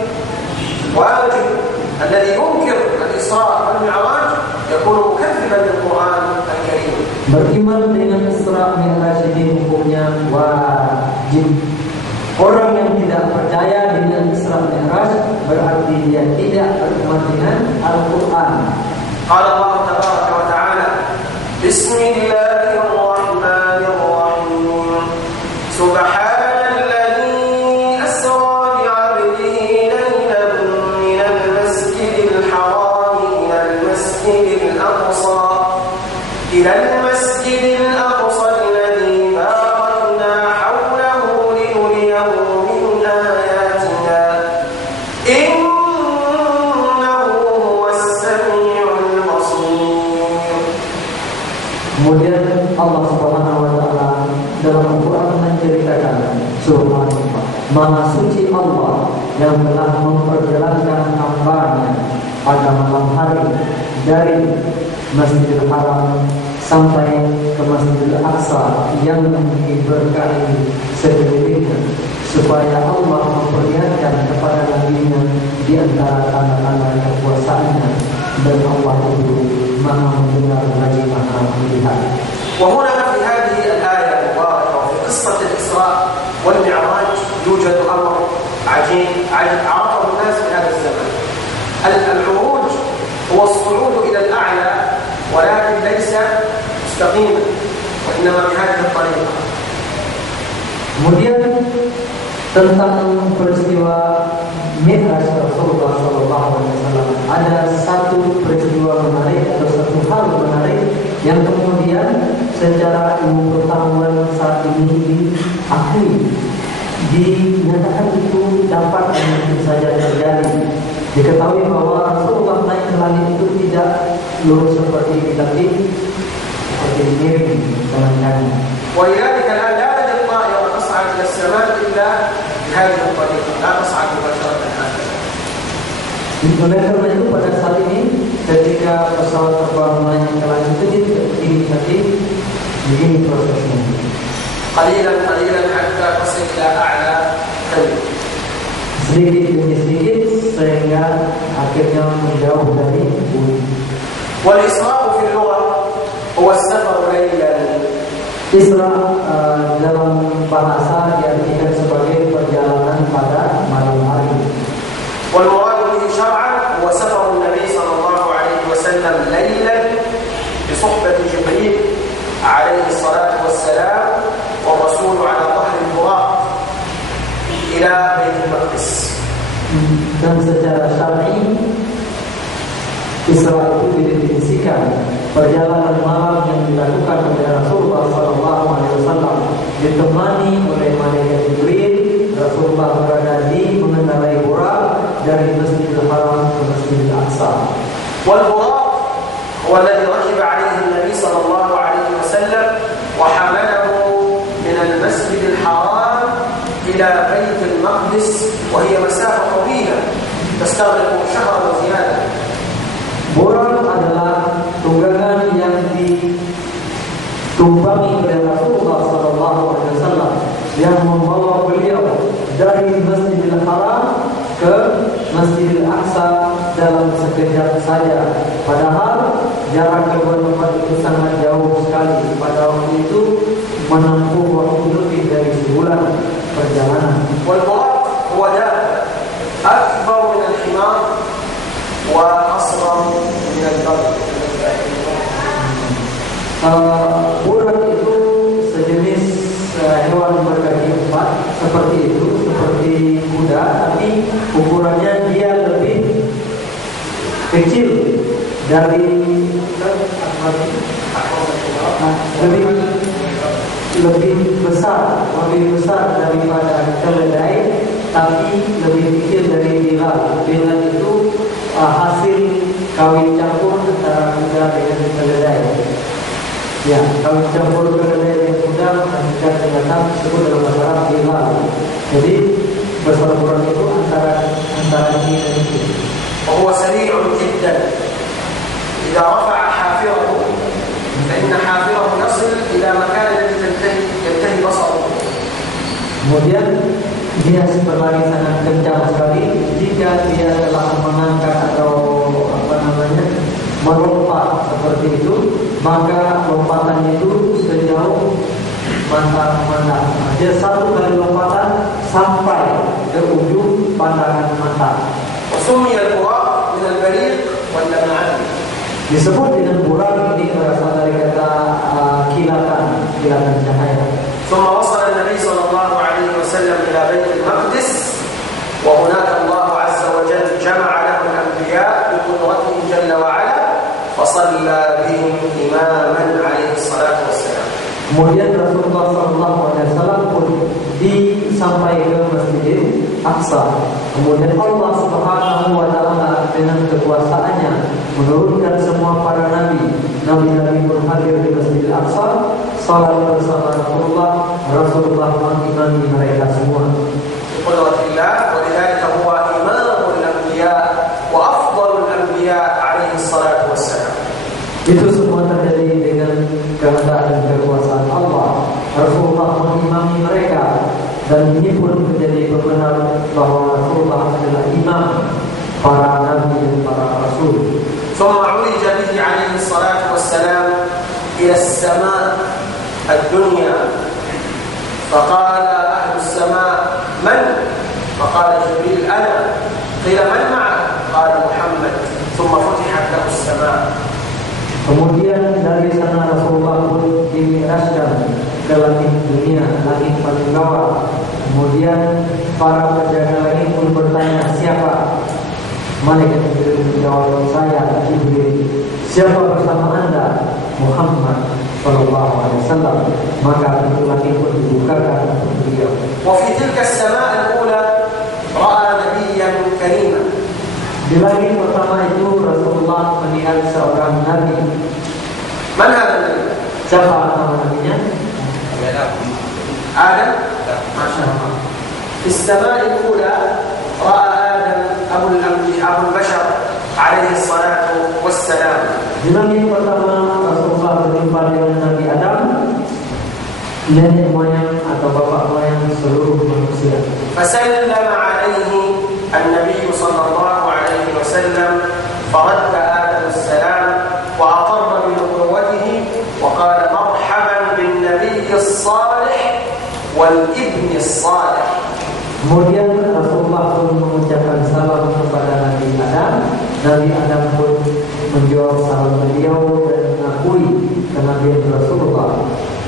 Alladhi yunkir al Isra wal Mi'raj yakunu mukazziban lil Quran al-Karim. Beriman dengan Isra Mi'raj ini hukumnya wajib. Orang yang tidak percaya dengan Isra Mi'raj berarti dia tidak beriman dengan Al-Quran. Qala Allah tabaraka wa ta'ala, Bismillahirrahmanirrahim. Subhanalladzi asra bi'abdihi laylan minal masjidil haram ilal masjidil aqsa ilal masjidil aqsa alladzi barakna hawlahu linuriyahu min ayatina innahu huwas sami'ul basir. Kemudian Allah Subhanahu wa taala dalam Al-Quran menceritakan surah Al-Fatihah, Maha suci Allah yang telah memperjalankan hamba-Nya pada malam hari dari Masjidil Haram sampai ke Masjidil Aqsa yang diberkahi sekelilingnya, supaya Allah memperlihatkan kepada Nabi-Nya di antara tanda-tanda kekuasaannya, dan Allah itu Maha mendengar lagi Maha melihat. وهنا في هذه الآية المباركة وفي قصة الإسراء والمعراج يوجد أمر عجيب عرفه الناس في هذا الزمن. العروج هو الصعود إلى الأعلى، ولكن ليس مستقيما، وإنما بهذه الطريقة. Kemudian tentang peristiwa Mi'raj Rasulullah SAW, ada satu peristiwa menarik atau satu hal menarik yang kemudian secara ilmu pengetahuan saat ini diakui, dinyatakan itu dapat dan mungkin saja terjadi. Diketahui bahwa Rasulullah naik ke langit itu tidak lurus seperti kita ini, seperti miring dengan kaki. ولذلك الآن لا تجد طائرة تصعد إلى السماء إلا بهذه الطريقة، لا تصعد مباشرة هكذا. Oleh karena itu pada saat ini ketika pesawat terbang naik ke langit itu begini prosesnya. قليلا قليلا حتى تصل إلى أعلى قمة. Sedikit demi sedikit sehingga akhirnya menjauh dari bumi. والإسراء في اللغة هو السفر ليلا. Isra dalam bahasa diartikan sebagai perjalanan pada malam hari. والمراد به شرعا هو سفر النبي صلى الله عليه وسلم ليلا بصحبة جبريل عليه الصلاة والسلام والرسول على ظهر البراق إلى بيت المقدس. Dan secara syar'i Isra itu didefinisikan perjalanan malam yang dilakukan oleh Rasulullah SAW ditemani oleh malaikat Jibril. Rasulullah berada di mengendarai burak dari Masjidil Haram ke Masjidil Aqsa. والبراق هو الذي ركب عليه النبي صلى الله عليه وسلم وحمله من المسجد الحرام إلى بيت المقدس، وهي مسافة طويلة تستغرق شهرا وزيادة. Burak adalah tunggangan yang ditumpangi oleh Rasulullah SAW yang membawa beliau dari Masjidil Haram ke Masjidil Aqsa dalam sekejap saja. Padahal jarak kedua tempat itu sangat jauh sekali. Pada waktu itu menempuh waktu lebih dari sebulan perjalanan. والبراق هو دابة أكبر من الحمار وأصغر من البغل. Burak itu sejenis hewan berkaki empat, seperti itu, seperti kuda, tapi ukurannya dia lebih kecil dari lebih besar daripada keledai, tapi lebih kecil dari bilal. Bilal itu hasil kawin campur antara kuda dengan keledai. Ya, kawin campur keledai dengan kuda menghasilkan binatang tersebut dalam masalah bilal. Jadi besar ukuran itu antara keinginan itu. وهو سريع جدا إذا رفع حافره فإن حافره يصل إلى مكان الذي ينتهي بصره. Kemudian dia berlari sangat kencang sekali. Jika dia telah mengangkat atau melompat seperti itu, maka lompatannya itu sejauh mata memandang. Dia satu kali lompatan sampai ke ujung pandangan mata. وسمي البراق من البريق واللمعان. Disebut dengan burak ini berasal dari kata kilatan cahaya. ثم وصل النبي صلى الله عليه وسلم إلى بيت المقدس وهناك الله عز وجل جمع له الأنبياء بقدرته جل وعلا فصلى بهم إماما عليه الصلاة والسلام. Kemudian Rasulullah SAW pun sampai ke Masjidil Aqsa. Kemudian Allah Subhanahu wa Ta'ala dengan kekuasaannya menurunkan semua para nabi pun hadir di Masjidil Aqsa, salat bersama Rasulullah mengimami mereka semua. Biqudratillah wa lidzalika huwa imamul anbiya wa afdalul anbiya alaihi salatu wassalam. Itu semua terjadi dengan kehendak dan kekuasaan Allah. Rasulullah mengimami mereka, dan ini pun menjadi benar bahwa Rasulullah adalah imam para nabi dan para rasul. ثم عرج به عليه الصلاة والسلام إلى السماء الدنيا فقال أهل السماء من؟ فقال جبريل أنا. قيل من معه؟ قال محمد. ثم فتحت له السماء. Kemudian dari sana Rasulullah pun dimi'rajkan ke langit dunia, langit paling bawah. Kemudian para penjaga langit pun bertanya, siapa? Malaikat Jibril menjawab, saya Jibril. Siapa bersama anda? Muhammad sallallahu alaihi wasallam. Maka pintu langit pun dibukakan untuk beliau. وفي تلك السماء الأولى رأى نبيا كريما. Di langit pertama itu Rasulullah melihat seorang nabi. من هذا النبي؟ Siapa nama nabinya? آدم. ما شاء الله. في السماء الأولى رأى آدم أبو البشر عليه الصلاة والسلام. Di langit pertama Rasulullah berjumpa dengan Nabi Adam, nenek moyang atau bapak moyang seluruh manusia. فسلم عليه النبي صلى الله عليه وسلم فرد آدم السلام وأقر بنبوته وقال مرحبا بالنبي الصالح والابن الصالح. Kemudian Rasulullah pun mengucapkan salam kepada Nabi Adam. Nabi Adam pun menjawab salam beliau dan mengakui kenabian Rasulullah.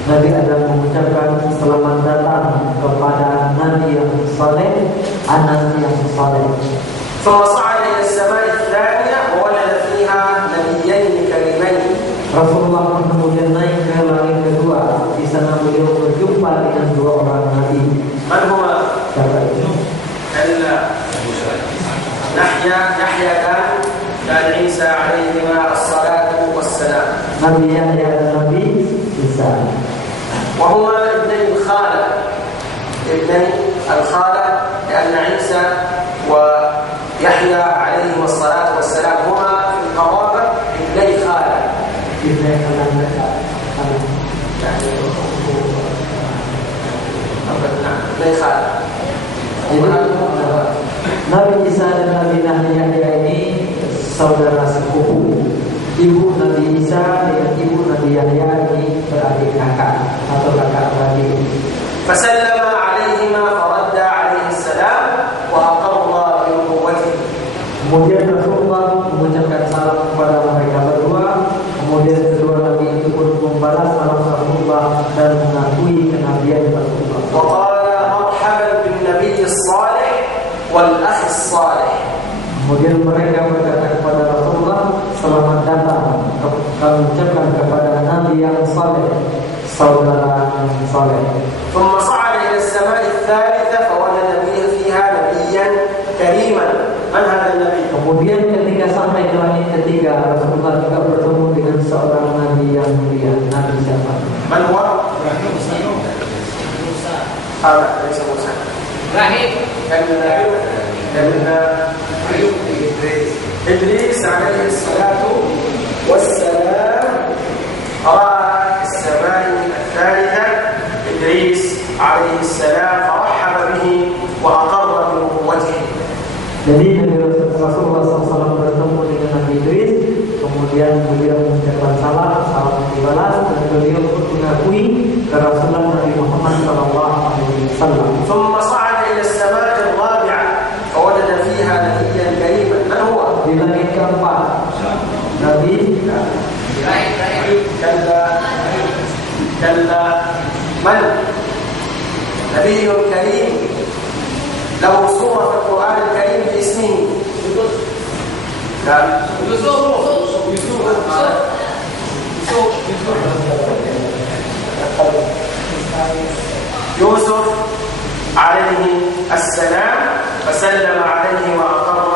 Nabi Adam mengucapkan selamat datang kepada Nabi yang saleh, anak yang saleh. ثم صعد إلى السماء الثانية ووجد فيها نبيين كريمين. Rasulullah pun kemudian naik ke langit kedua. Di sana beliau berjumpa dengan dua orang nabi. من هما؟ Siapa itu? يحيى كان عيسى عليهما الصلاة والسلام. Nabi Yahya dan Nabi Isa. وهما ابني الخالة لأن عيسى ويحيى عليهما الصلاة والسلام هما في القرابة ابني خالة. ابني خالة. Nabi Isa dan Nabi Yahya ini saudara sepupu. Ibu Nabi Isa dengan ibu Nabi Yahya ini beradik kakak atau kakak beradik. فسلم عليهما فرد عليه السلام وأقر بنبوته. Kemudian Rasulullah mengucapkan salam kepada mereka berdua. Kemudian kedua Nabi itu pun membalas salam Rasulullah dan mengakui kenabian Rasulullah. وقال مرحبا بالنبي الصالح والأخ الصالح. Kemudian mereka berkata kepada Rasulullah, selamat datang. Kami ucapkan kepada Nabi yang saleh, saudara yang saleh. ثم صعد إلى السماء الثالثة فوجد فيها نبيا كريما. من هذا النبي؟ Kemudian ketika sampai ke langit ketiga, Rasulullah juga bertemu dengan seorang Nabi yang mulia. Nabi siapa? من هو؟ هذا ليس موسى. Ibrahim. كان إدريس عليه الصلاة والسلام رأى السماء الثالثة إدريس عليه السلام فرحب به وأقر بنبوته. Jadi Rasulullah SAW bertemu dengan Nabi Idris, kemudian beliau mengucapkan salam dibalas, dan beliau mengakui kerasulan Nabi Muhammad SAW. ثم صعد إلى السماء الرابعة فوجد فيها نبيا كريما. من هو؟ Di langit keempat, Nabi كلا من؟ نبي كريم له صورة في القرآن الكريم باسمه. يوسف عليه السلام فسلم عليه وأقر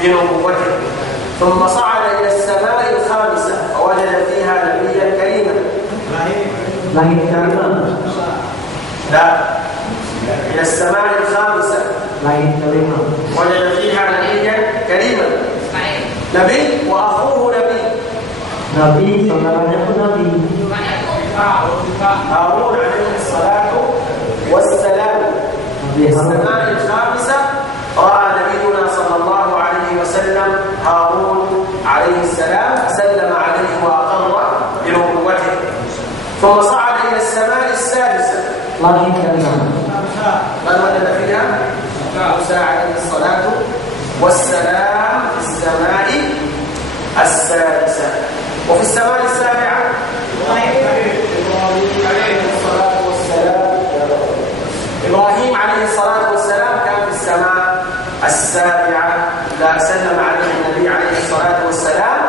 بنبوته. ثم صعد إلى السماء الخامسة فوجد فيها نبيا كريما. langit kelima, لا، إلى السماء الخامسة langit kelima, وجد فيها نبيا كريما. نبي وأخوه نبي. Nabi saudaranya pun Nabi. هارون عليه الصلاة والسلام. Nabi في Harun. السماء الخامسة رأى نبينا صلى الله عليه وسلم هارون عليه السلام فسلم عليه وأقر بنبوته. ثم صعد إلى السماء السادسة. Langit keenam, من وجد فيها موسى عليه الصلاة والسلام في السماء السادسة. وفي السماء السابعة إبراهيم عليه الصلاة والسلام كان في السماء السابعة. لا سلم عليه النبي عليه الصلاة والسلام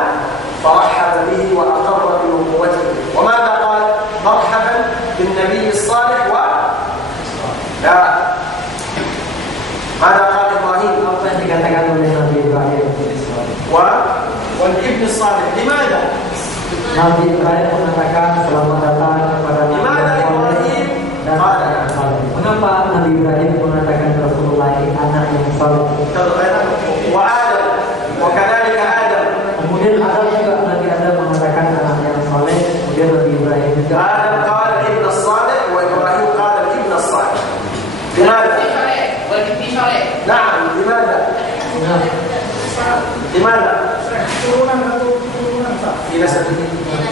فرحب به وأقر بنبوته. وماذا قال؟ مرحبا بالنبي الصالح لا، ماذا قال إبراهيم؟ apa yang dikatakan oleh Nabi Ibrahim? والابن الصالح. لماذا؟ Nabi Ibrahim mengatakan selamat datang kepada Nabi لماذا إبراهيم dan قال anak yang saleh. Mengapa Nabi Ibrahim mengatakan Rasulullah ini anak yang saleh? وآدم وكذلك آدم. Kemudian Adam juga, Nabi Adam mengatakan anak yang saleh. Kemudian Nabi Ibrahim juga. آدم قال الابن الصالح وإبراهيم قال الابن الصالح. لماذا؟ نعم، لماذا؟ لماذا؟ في نسبه.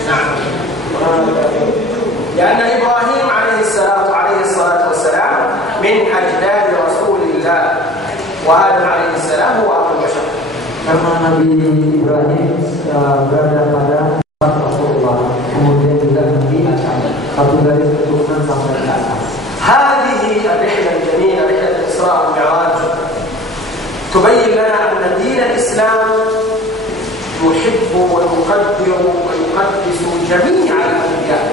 نعم. لأن إبراهيم عليه الصلاة والسلام من أجداد رسول الله، وآدم عليه السلام هو أبو البشر. Karena Nabi Ibrahim berada pada Rasulullah, kemudian juga Nabi Adam, satu garis keturunan sampai ke atas. هذه الرحلة الجميلة، رحلة الإسراء والمعراج، تبين لنا أن دين الإسلام يحب ويقدر ويقدس جميع الأنبياء.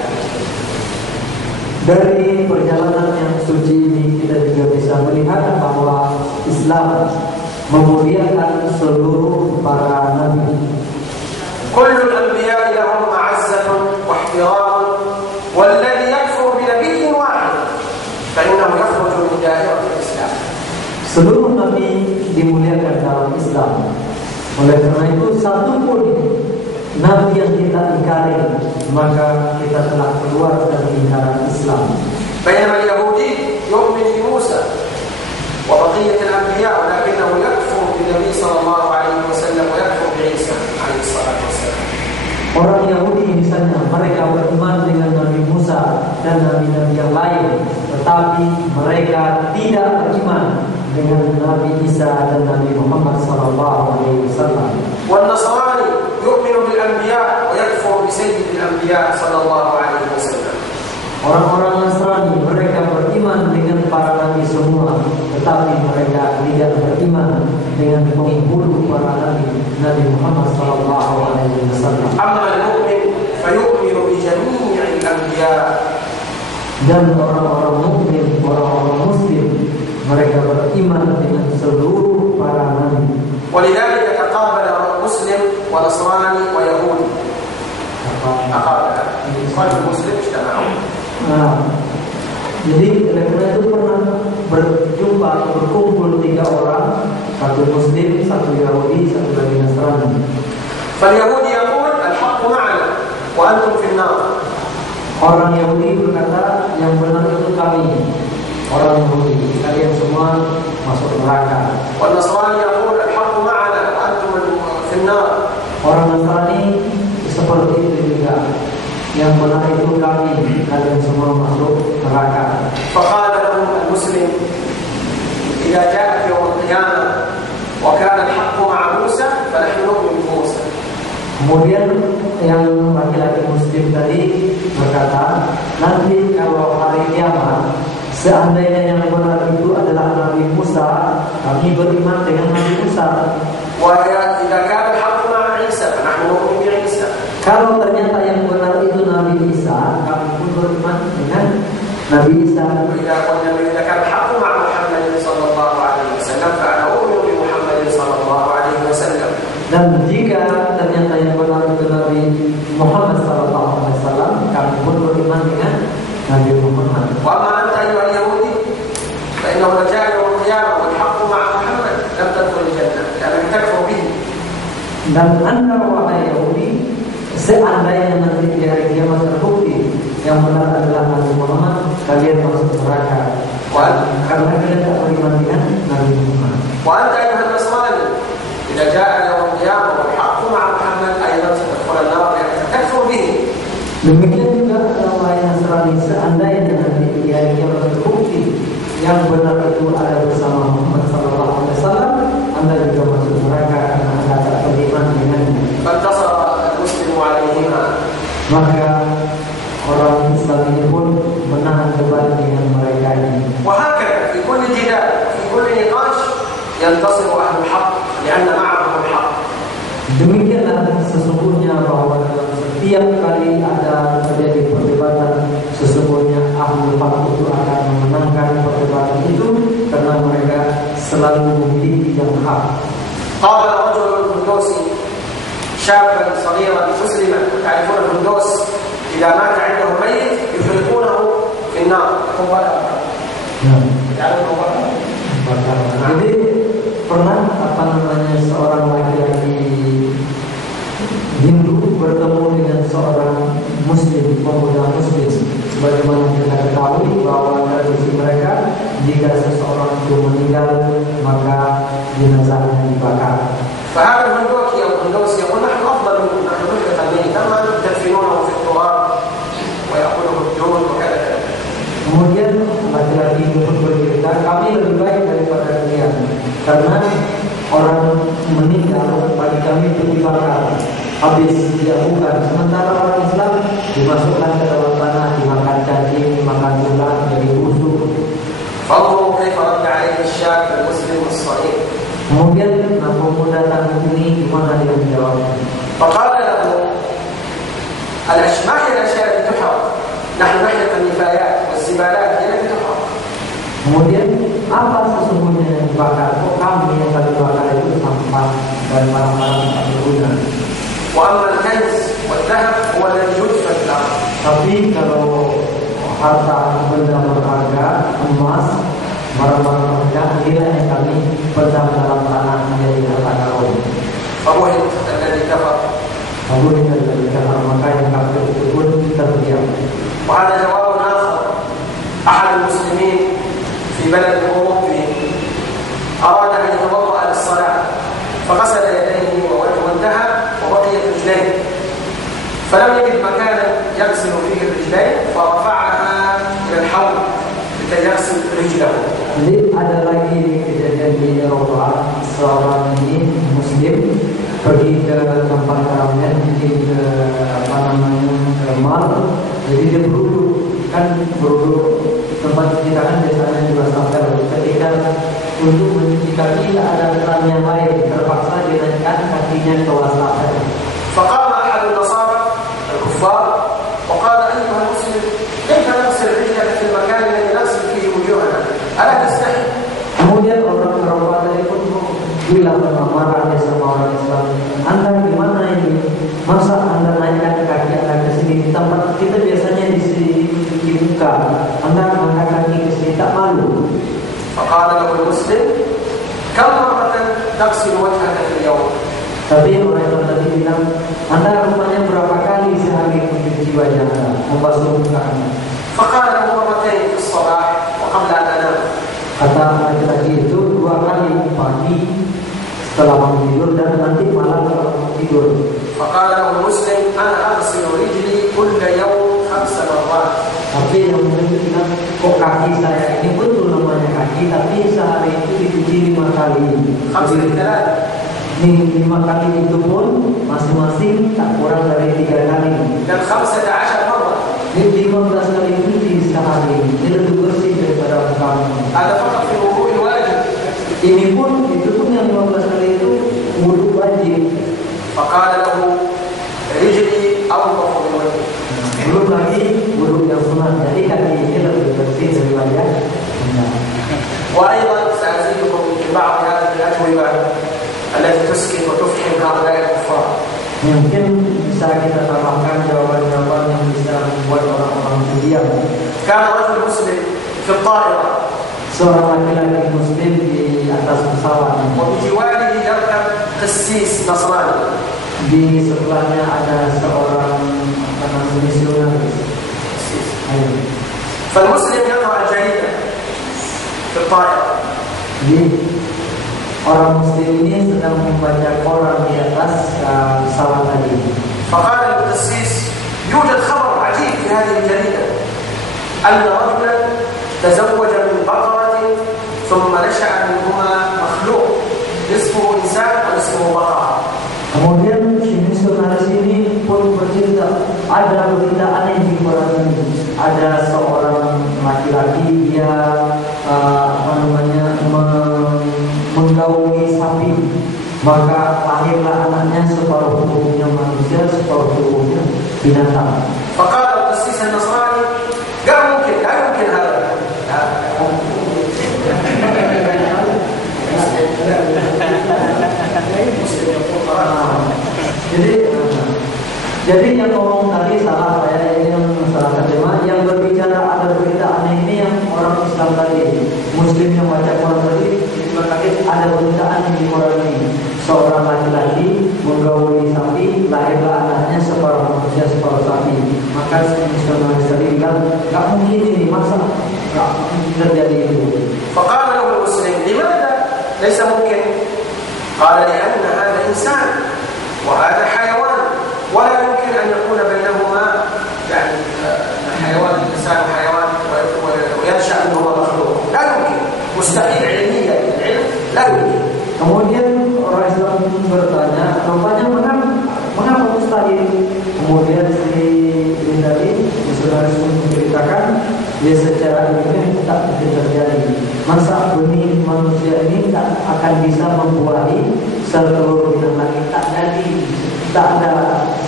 Dari perjalanan yang suci ini kita juga bisa melihat bahwa Islam memuliakan seluruh para nabi. كل الأنبياء لهم معزة واحترام، والذي يكفر بنبي واحد فإنه يخرج من دائرة الإسلام. Seluruh nabi dimuliakan dalam Islam. Oleh karena itu, satu pun nabi yang kita ingkari, maka kita telah keluar dari lingkaran Islam. بينما اليهودي يؤمن بموسى وبقية الأنبياء، ولكنه يكفر بالنبي صلى الله عليه وسلم ويكفر بعيسى عليه الصلاة والسلام. Orang Yahudi misalnya, mereka beriman dengan Nabi Musa dan nabi-nabi yang lain, tetapi mereka tidak beriman dengan Nabi Isa dan Nabi Muhammad SAW. والنصراني يؤمن بالأنبياء ويكفر بسيد الأنبياء صلى الله عليه وسلم. Orang-orang Nasrani, mereka beriman dengan para nabi semua, tetapi mereka tidak beriman dengan penghulu para nabi, Nabi Muhammad SAW. أما المؤمن فيؤمن بجميع الأنبياء. Dan orang-orang mukmin, orang-orang muslim, mereka beriman dengan seluruh para nabi. ولذلك تقابل مسلم ونصراني ويهودي. تقابل قلب المسلم اجتمعوا. Nah, jadi oleh karena itu pernah berjumpa, berkumpul 3 orang satu Muslim, satu Yahudi, satu lagi Nasrani. فاليهودي يقول الحق معنا وأنتم في النار. Orang Yahudi berkata yang benar itu kami, orang Yahudi, kalian semua masuk neraka. والنصراني يقول الحق معنا وأنتم في النار. Orang Nasrani seperti itu juga, yang benar itu kami, kalian semua masuk neraka. فقال لهم المسلم إذا جاءت يوم القيامة وكان الحق مع موسى فنحن نؤمن بموسى. Kemudian yang laki-laki Muslim tadi berkata, nanti kalau hari kiamat, seandainya yang benar itu adalah Nabi Musa, kami beriman dengan Nabi Musa. وإذا كان الحق مع عيسى فنحن نؤمن بعيسى. Kalau ternyata yang benar itu Nabi Isa, kami pun beriman dengan Nabi Isa. وإذا كان الحق مع محمد صلى الله عليه وسلم فأنا أؤمن بمحمد صلى الله عليه وسلم. Dan jika ternyata yang benar itu Nabi Muhammad SAW, kami pun beriman dengan Nabi Muhammad. وأما أنت أيها اليهودي فإنه رجاء يوم القيامة والحق مع محمد لم تدخل الجنة لأنك تكفر به. Dan anda wahai Yahudi, seandainya nanti di hari kiamat terbukti yang benar adalah Nabi Muhammad, kalian masuk neraka. Karena kalian tak beriman dengan Nabi Muhammad. وأنت أيها النصراني إذا جاء يوم القيامة والحق مع محمد أيضا ستدخل النار لأنك تكفر به. Demikian juga wahai Nasrani, seandainya nanti di hari kiamat terbukti yang benar itu ada bersama Muhammad SAW, anda juga masuk neraka karena anda tak beriman dengannya. فانتصر المسلم عليهما. Maka orang Islam ini pun menahan beban dengan mereka ini. وهكذا في كل جدال في كل نقاش ينتصر أهل الحق لأن معهم الحق. Demikianlah sesungguhnya bahwa dalam setiap kali ada terjadi perdebatan, sesungguhnya ahli hak itu akan memenangkan perdebatan itu karena mereka selalu memiliki yang hak. قال رجل الهندوسي شابا صغيرا مسلما، تعرفون الهندوس إذا مات عنده ميت يحرقونه في النار. Jadi pernah seorang laki-laki Hindu bertemu dengan seorang Muslim, pemuda Muslim. Sebagaimana kita ketahui bahwa tradisi mereka, jika seseorang itu meninggal maka jenazahnya dibakar. فهذا الهندوسي يقول نحن أفضل منكم، نحن نحرق الميت أما تدفنونه في التراب ويأكله الدود وكذا. Kemudian laki-laki itu pun bercerita, kami lebih baik daripada kalian karena orang meninggal bagi kami itu dibakar, habis diabukan. Sementara orang Islam dimasukkan ke dalam tanah, dimakan cacing, dimakan ulat, jadi busuk. فانظروا كيف رد عليه الشاب المسلم الصغير. Kemudian pemuda tangguh ini gimana dia menjawab? فقال له الأشباح الأشياء التي تحرق، نحن نحرق النفايات والزبالات هي التي تحرق. Kemudian apa sesungguhnya yang dibakar? Kok kami yang kami bakar itu sampah dan barang-barang tak berguna. وأما الكنز والذهب هو الذي يدفن في الأرض. Tapi kalau harta benda berharga, emas, barang-barang berharga, inilah yang kami pendam dalam tanah menjadi harta karun. فبهت الذي كفر. Kemudian dari kafir, maka yang kafir itu pun terdiam. وهذا جواب آخر. أحد المسلمين في بلد أوروبي أراد أن يتوضأ للصلاة فغسل يديه وانتهى وبقيت رجليه، فلم يجد مكانا يغسل فيه الرجلين فرفعها إلى الحوض لكي يغسل رجله. Jadi ada lagi kejadian di Eropa, seorang ini Muslim pergi ke tempat keramaian, pergi ke ke mal, jadi dia beruduk tempat cuci tangan biasanya di wastafel. Ketika untuk mencuci kaki tidak ada keran yang lain, terpaksa dinaikkan kakinya ke wastafel. فقام أحد النصارى الكفار وقال أيها المسلم كيف نغسل رجلك في المكان الذي نغسل فيه وجوهنا؟ ألا تستحي؟ Kemudian orang Eropa tadi pun bilang marahnya sama orang Islam, Anda gimana ini? Masa Anda naikkan kaki Anda ke sini di tempat kita biasanya di sini di muka, Anda mengangkat kaki ke sini, tak malu? فقال له المسلم كم مرة تغسل وجهك في اليوم؟ Tapi orang yang tadi bilang, Anda rupanya berapa kali sehari mencuci wajah Anda, membasuh muka Anda? فقال له مرتين في الصباح وقبل أن أنام. Kata laki-laki itu 2 kali, pagi setelah bangun tidur dan nanti malam setelah bangun tidur. فقال له المسلم أنا أغسل رجلي كل يوم 5 مرات. Tapi yang muslim itu bilang, kok kaki saya ini betul namanya kaki, tapi sehari itu dicuci 5 kali. 5 kali. Ini 5 kali itu pun masing-masing tak kurang dari 3 kali. Dan 15 مرة. Ini 15 kali cuci sehari. Ini lebih bersih daripada kamu. هذا فقط في الوضوء الواجب. Ini pun itu pun yang 15 kali itu wudu wajib. فقال له رجلي أنظف من وجهي. Belum lagi wudu yang sunat. Jadi kaki ini lebih bersih dari wajah. وأيضا سأزيدكم في بعض هذه الأجوبة التي تسكت وتفهم هؤلاء الكفار. Mungkin bisa kita tambahkan jawaban-jawaban yang bisa membuat orang-orang diam. كان رجل مسلم في الطائرة. Seorang laki-laki muslim di atas pesawat. وبجواره يركب قسيس نصراني. Di sebelahnya ada seorang misionaris. فالمسلم يقرأ الجريدة في الطائرة. Jadi orang muslim ini sedang membaca koran di atas pesawat tadi. فقال القسيس يوجد خبر عجيب في هذه الجريدة أن رجلا تزوج من بقرة ثم نشأ منهما مخلوق نصفه إنسان ونصفه بقرة. Kemudian si misionaris ini pun bercerita ada berita aneh di koran ini. Ada seorang laki-laki dia menggauli sapi, maka lahirlah anaknya separuh tubuhnya manusia, separuh tubuhnya binatang. فقال القسيس النصراني لا يمكن هذا. Jadi yang ngomong tadi salah, saya ini yang salah terjemah. Yang berbicara ada berita aneh ini yang orang Islam tadi, Muslim yang baca Quran tadi, ada berita aneh di Quran ini. Seorang laki-laki menggauli sapi, lahirlah anaknya separuh manusia separuh sapi. Maka misionaris tadi bilang, nggak mungkin ini, masa nggak terjadi itu. فقال له المسلم لماذا ليس ممكن؟ قال لأن هذا إنسان وهذا حيوان ولا يمكن أن يكون بينهما يعني حيوان الإنسان حيوان وينشأ منهما مخلوق. لا يمكن، مستحيل علميا، العلم لا يمكن. Kemudian orang Islam bertanya, rupanya mengapa mustahil? Kemudian si ini tadi misionaris menceritakan, dia secara ilmiah tak mungkin terjadi. Masa benih manusia ini tak akan bisa membuahi seluruh binatang ini, tak jadi, tak ada,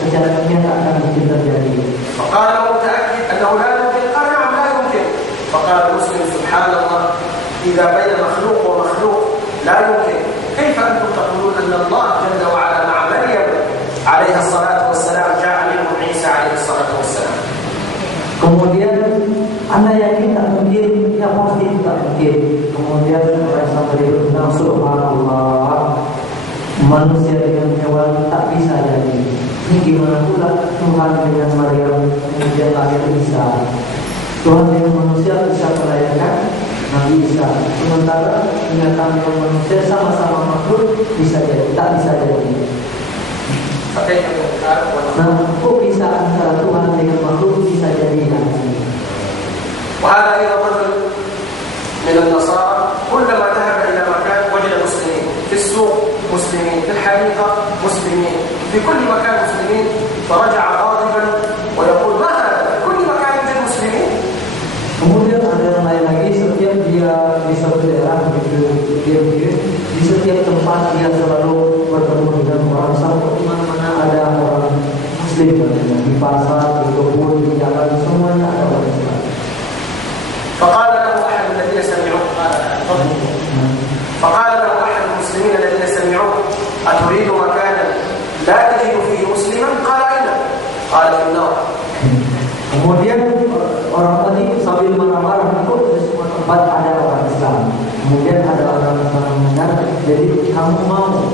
secara ilmiah tak akan mungkin terjadi. فقال متأكد أنه لا يمكن؟ قال نعم لا يمكن. فقال المسلم سبحان الله إذا بين مخلوق ومخلوق لا يمكن، كيف أنتم تقولون أن الله جل وعلا مع مريم عليها الصلاة والسلام جاء منهم عيسى عليه الصلاة والسلام. Kemudian Anda yakin tak mungkin? Ya pasti tak mungkin. Kemudian orang Islam berbilang, subhanallah, manusia dengan hewan tak bisa jadi. Ini gimana pula Tuhan dengan Maryam kemudian lahir Isa? Tuhan dengan manusia bisa melahirkan Nabi Isa. Sementara binatang dengan manusia sama-sama makhluk bisa jadi, tak bisa jadi. Nah, kok bisa antara Tuhan dengan makhluk bisa jadi nanti? وهذا أيضا رجل من النصارى كلما ذهب إلى مكان وجد مسلمين، في السوق مسلمين، في الحديقة مسلمين، في كل مكان مسلمين، فرجع غاضبا ويقول ما هذا؟ في كل مكان يوجد مسلمين. Kemudian ada yang lain lagi, setiap dia di suatu daerah dia di setiap tempat dia selalu bertemu dengan orang sampai di mana-mana ada orang Muslim, di pasar, di kebun, di jalan, semuanya ada orang Islam. فقال له أحد الذين سمعوه المسلمين الذين سمعوه أتريد مكانا لا تجد فيه مسلما؟ قال أين؟ قال في النار.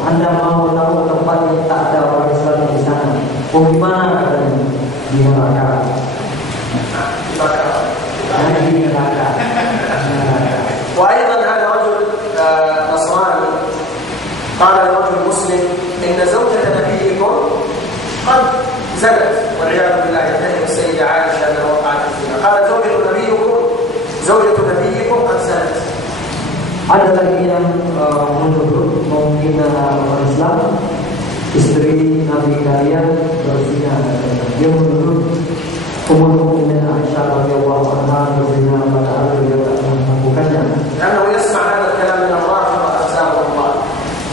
Anda mau tahu tempat yang tak ada orang Islam di sana? Oh, gimana katanya? Di neraka. Di neraka. وأيضا هذا رجل نصراني قال لرجل مسلم إن زوجة نبيكم قد زنت والعياذ بالله، يتهم السيدة عائشة أنها وقعت في الزنا. قال زوجة نبيكم قد زنت. Ada lagi yang menuduh mungkin orang Islam, istri Nabi kalian berzina. Dia menuduh Ummul Mukminin Aisyah radhiyallahu anha berzina padahal dia tak melakukannya. Karena yasma' hadzal kalam min Allah wa azzahu Allah.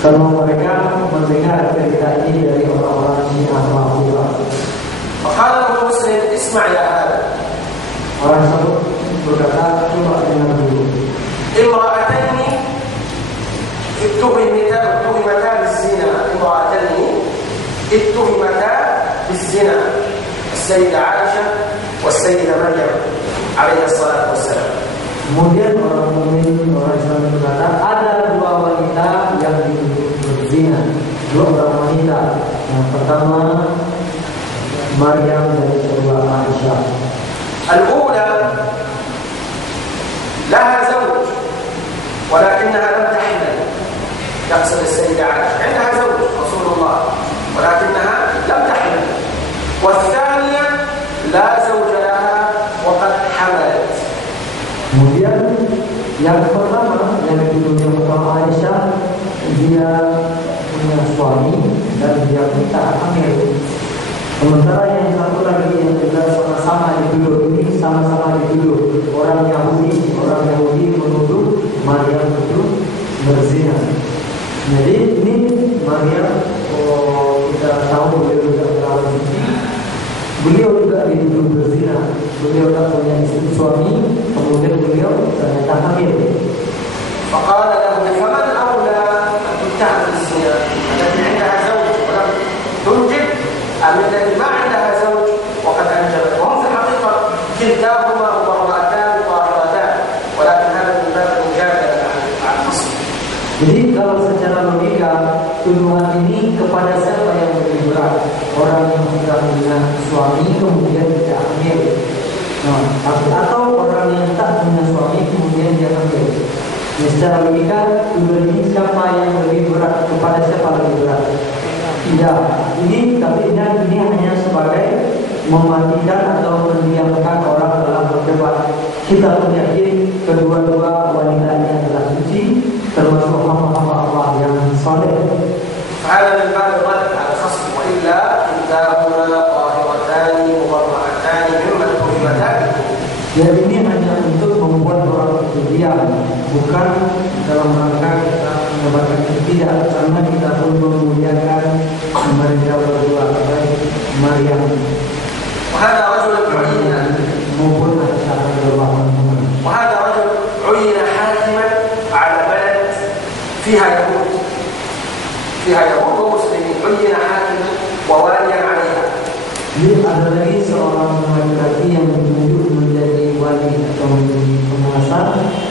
Karena mereka mendengar cerita ini dari orang-orang Syiah Rafidhah. Faqala lahu Muslim, isma' ya hada. Orang tersebut berkata, coba dengar dulu. امرأتين اتهمتا بالزنا السيدة عائشة والسيدة مريم عليه الصلاة والسلام. Kemudian orang mukmin orang Islam berkata ada dua wanita yang dituduh berzina. Dua orang wanita. Yang pertama Maryam dan yang kedua Aisyah. الأولى لها زوج ولكنها لم تحمل. يقصد السيدة عائشة عندها زوج رسول الله ولكنها لم تحمل. والثانية لا زوج لها وقد حملت. Kemudian yang pertama yang pertama Aisyah, dia punya suami dan dia minta hamil. Sementara yang satu lagi yang juga sama-sama dituduh ini sama-sama dituduh orang Yahudi menuduh Maryam itu berzina. Jadi ini Maryam, kita tahu beliau juga perawan suci, beliau juga dituduh berzina. Beliau tak punya istri suami, kemudian beliau ternyata hamil. فقال له فمن أولى أن تتهم بالزنا التي عندها زوج ولم تنجب أم التي ما عندها زوج وقد أنجبت؟ وهم في الحقيقة كلتاهما مبرأتان طاهرتان ولكن هذا من باب المجادلة على الخصم. Jadi kalau secara logika tuduhan ini kepada siapa yang lebih berat? Orang yang sudah punya suami kemudian tidak hamil. Atau orang yang tak punya suami kemudian dia hamil. Ya, secara logika tuduhan ini siapa yang lebih berat, kepada siapa lebih berat? Tidak. Ini hanya sebagai mematikan atau mendiamkan orang dalam berdebat. Kita pun yakin kedua-dua wanita ini adalah suci, termasuk hamba-hamba Allah yang saleh. هذا من باب الرد على الخصم وإلا كلتاهما طاهرتان مبرأتان مما اتهمتا به. Jadi ini hanya untuk membuat orang itu diam, bukan dalam rangka kita mendapatkan tidak, karena kita pun memuliakan mereka berdua, baik Maryam وهذا رجل عين maupun Aisyah radhiyallahu anha. وهذا رجل عين حاكما على بلد فيها يهود ومسلمين، عين حاكما وواليا عليها. Ini ada lagi seorang laki-laki yang ditunjuk menjadi wali atau menjadi penguasa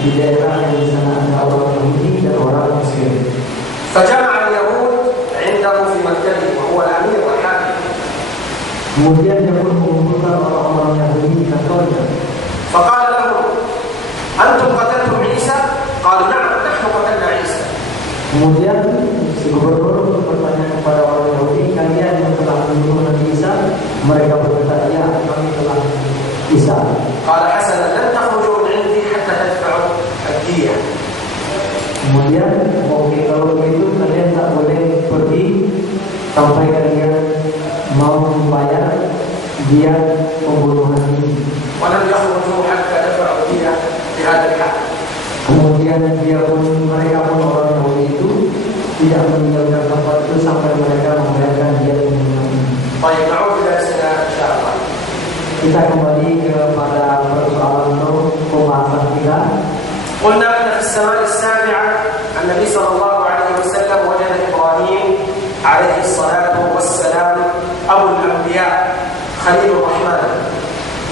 di daerah yang di sana ada orang Yahudi dan orang Muslim. فجمع اليهود عنده في مكتبه وهو الأمير والحاكم. Kemudian dia pun mengumpulkan orang-orang Yahudi di kantornya. فقال لهم أنتم قتلتم عيسى؟ قالوا نعم نحن قتلنا عيسى. Kemudian si gubernur bertanya kepada orang Yahudi, kalian yang telah membunuh Nabi Isa? Mereka berkata, ya kami telah membunuh Isa. قال حسنا لن تخرجوا من عندي حتى تدفعوا الدية. Kemudian oke, kalau begitu kalian tak boleh pergi sampai kalian mau membayar dia pembunuhan ini. ولم يخرجوا حتى دفعوا الدية بهذا الحق. Kemudian mereka pun orang Yahudi itu tidak meninggalkan tempat itu sampai mereka membayarkan dia pembunuhan ini. طيب نعود إلى درسنا إن شاء الله. Kita kembali kepada persoalan pembahasan kita. قلنا أن في السماء السابعة النبي صلى الله عليه وسلم وجد إبراهيم عليه الصلاة والسلام أبو الأنبياء خليل الرحمن.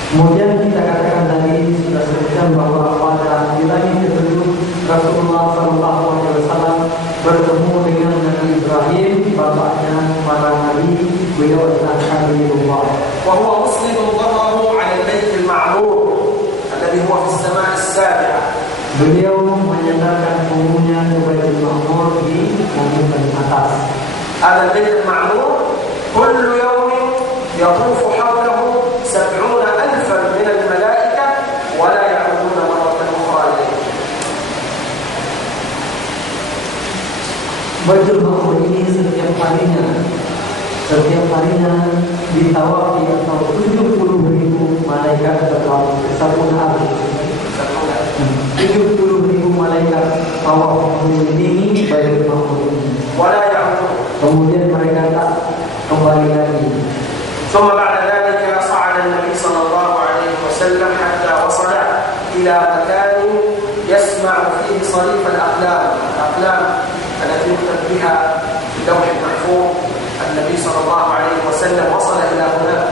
Kemudian kita katakan tadi sudah sebutkan bahwa pada di langit ketujuh Rasulullah SAW bertemu dengan Nabi Ibrahim, bapaknya para nabi, beliau adalah Khalilullah. وهو مسند ظهره على البيت المعمور الذي هو في السماء السابعة. Beliau menyandarkan punggungnya ke Baitul Ma'mur di langit paling atas. هذا البيت المعمور كل يوم يطوف حوله 70,000 من الملائكة ولا يعودون مرة أخرى إليه. Baitul Ma'mur ini setiap harinya ditawafi atau 70.000 malaikat bertawaf. 70.000 malaikat tawaf mengelilingi Baitul Ma'mur ini. ولا يعودون. Kemudian mereka tak kembali lagi. ثم بعد ذلك صعد النبي صلى الله عليه وسلم حتى وصل إلى مكان يسمع فيه صريف الأقلام التي يكتب بها في اللوح المحفوظ. النبي صلى الله عليه وسلم وصل إلى هناك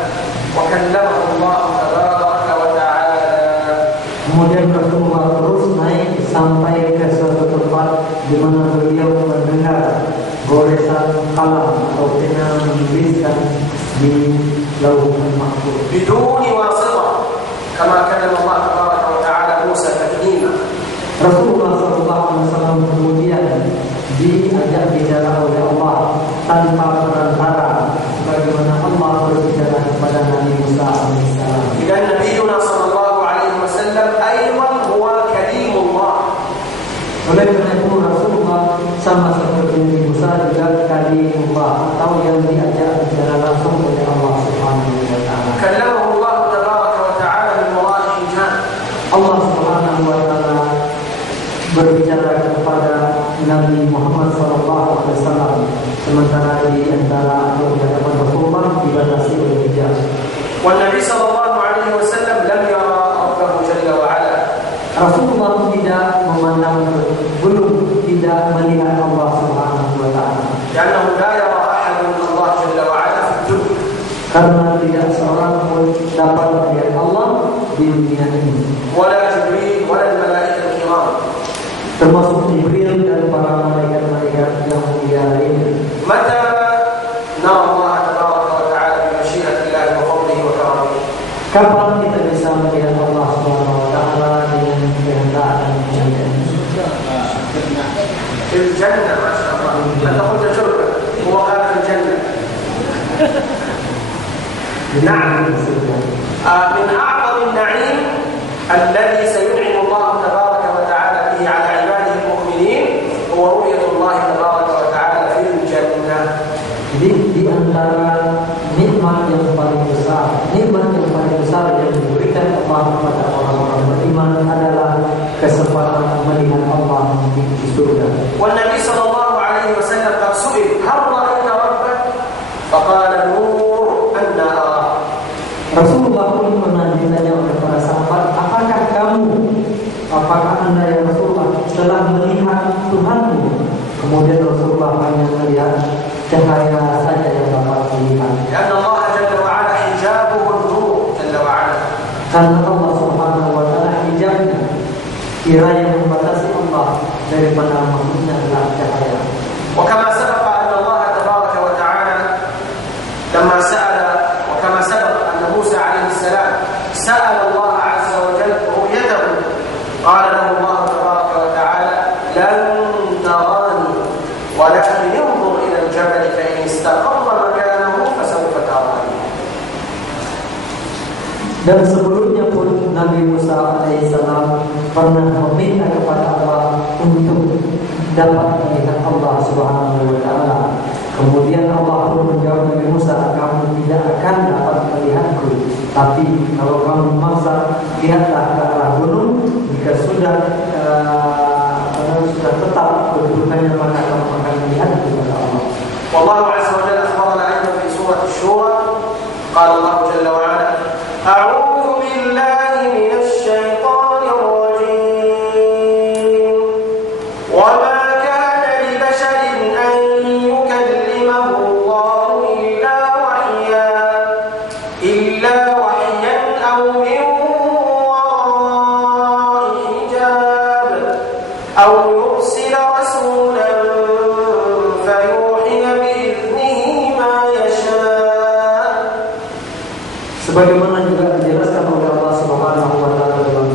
وكلمه الله تبارك وتعالى. Kemudian Rasulullah terus naik sampai ke suatu tempat di mana beliau mendengar goresan kalam atau pena menuliskan di lauh mahfuz. بدون واسطة كما كلم الله تبارك وتعالى موسى تكليما. Rasulullah SAW kemudian diajak bicara oleh Allah tanpa perantara, bagaimana Allah berbicara kepada Nabi Musa alaihissalam. إذا نبينا صلى الله عليه وسلم أيضا هو كليم الله. Oleh karena itu Rasulullah sama seperti Nabi Musa juga kalimullah atau yang diajak bicara langsung oleh Allah Subhanahu wa taala. كلمه الله تبارك وتعالى من وراء حجاب. Allah Subhanahu wa taala berbicara kepada Nabi Muhammad SAW sementara di antara atau di hadapan Rasulullah dibatasi oleh hijab. والنبي صلى الله عليه وسلم لم يرى ربه جل وعلا. Rasulullah tidak memandang, belum tidak melihat Allah Subhanahu wa taala. لأنه لا يرى أحد من الله جل وعلا في الدنيا. Karena tidak seorang pun dapat melihat Allah di dunia ini. ولا جبريل ولا الملائكة الكرام. Termasuk Jibril dan para malaikat-malaikat yang mulia lainnya. متى نرى الله تبارك وتعالى بمشيئة الله وفضله وكرمه؟ Kapan kita bisa melihat Allah Subhanahu wa taala dengan kehendak dan kemuliaan? في الجنة ما شاء الله. أنت قلت شربة هو قال في الجنة. نعم. من أعظم النعيم الذي سينعم الله تبارك وتعالى به على عباده المؤمنين هو رؤية الله تبارك وتعالى في الجنة. Jadi di antara nikmat yang paling besar yang diberikan Allah kepada orang-orang beriman adalah kesempatan melihat Allah di surga. والنبي صلى الله عليه وسلم قد سئل هل رأيت ربك؟ فقال نور أن أرى. Rasulullah pun pernah ditanya oleh para sahabat, apakah anda ya Rasulullah telah melihat Tuhanmu? Kemudian Rasulullah hanya melihat cahaya saja yang dapat dilihat. لأن الله جل وعلا حجابه النور جل وعلا. Karena Allah Subhanahu wa taala hijabnya, kira yang membatasi Allah daripada makhluknya adalah cahaya. وكما سبق أن الله تبارك وتعالى لما سأل وكما سبق أن موسى عليه السلام سأل الله عز وجل رؤيته قال له الله تبارك وتعالى لن تراني ولكن انظر إلى الجبل فإن استقر مكانه فسوف تراني. Dan sebelumnya pun Nabi Musa alaihissalam pernah meminta kepada Allah untuk dapat melihat Allah Subhanahu wa taala. Kemudian Allah pun menjawab Nabi Musa, kamu tidak akan dapat melihatku, tapi kalau kamu memaksa, lihatlah ke arah gunung. Jika sudah tetap kedudukannya, maka kamu akan melihat kepada Allah. والله عز وجل أخبرنا أيضا في سورة الشورى قال الله جل وعلا أعوذ بالله من الشيطان الرجيم وما كان لبشر أن يكلمه الله إلا وحيا أو من وراء حجاب أو يرسل رسولا Sebagaimana juga dijelaskan oleh Allah Subhanahu wa taala dalam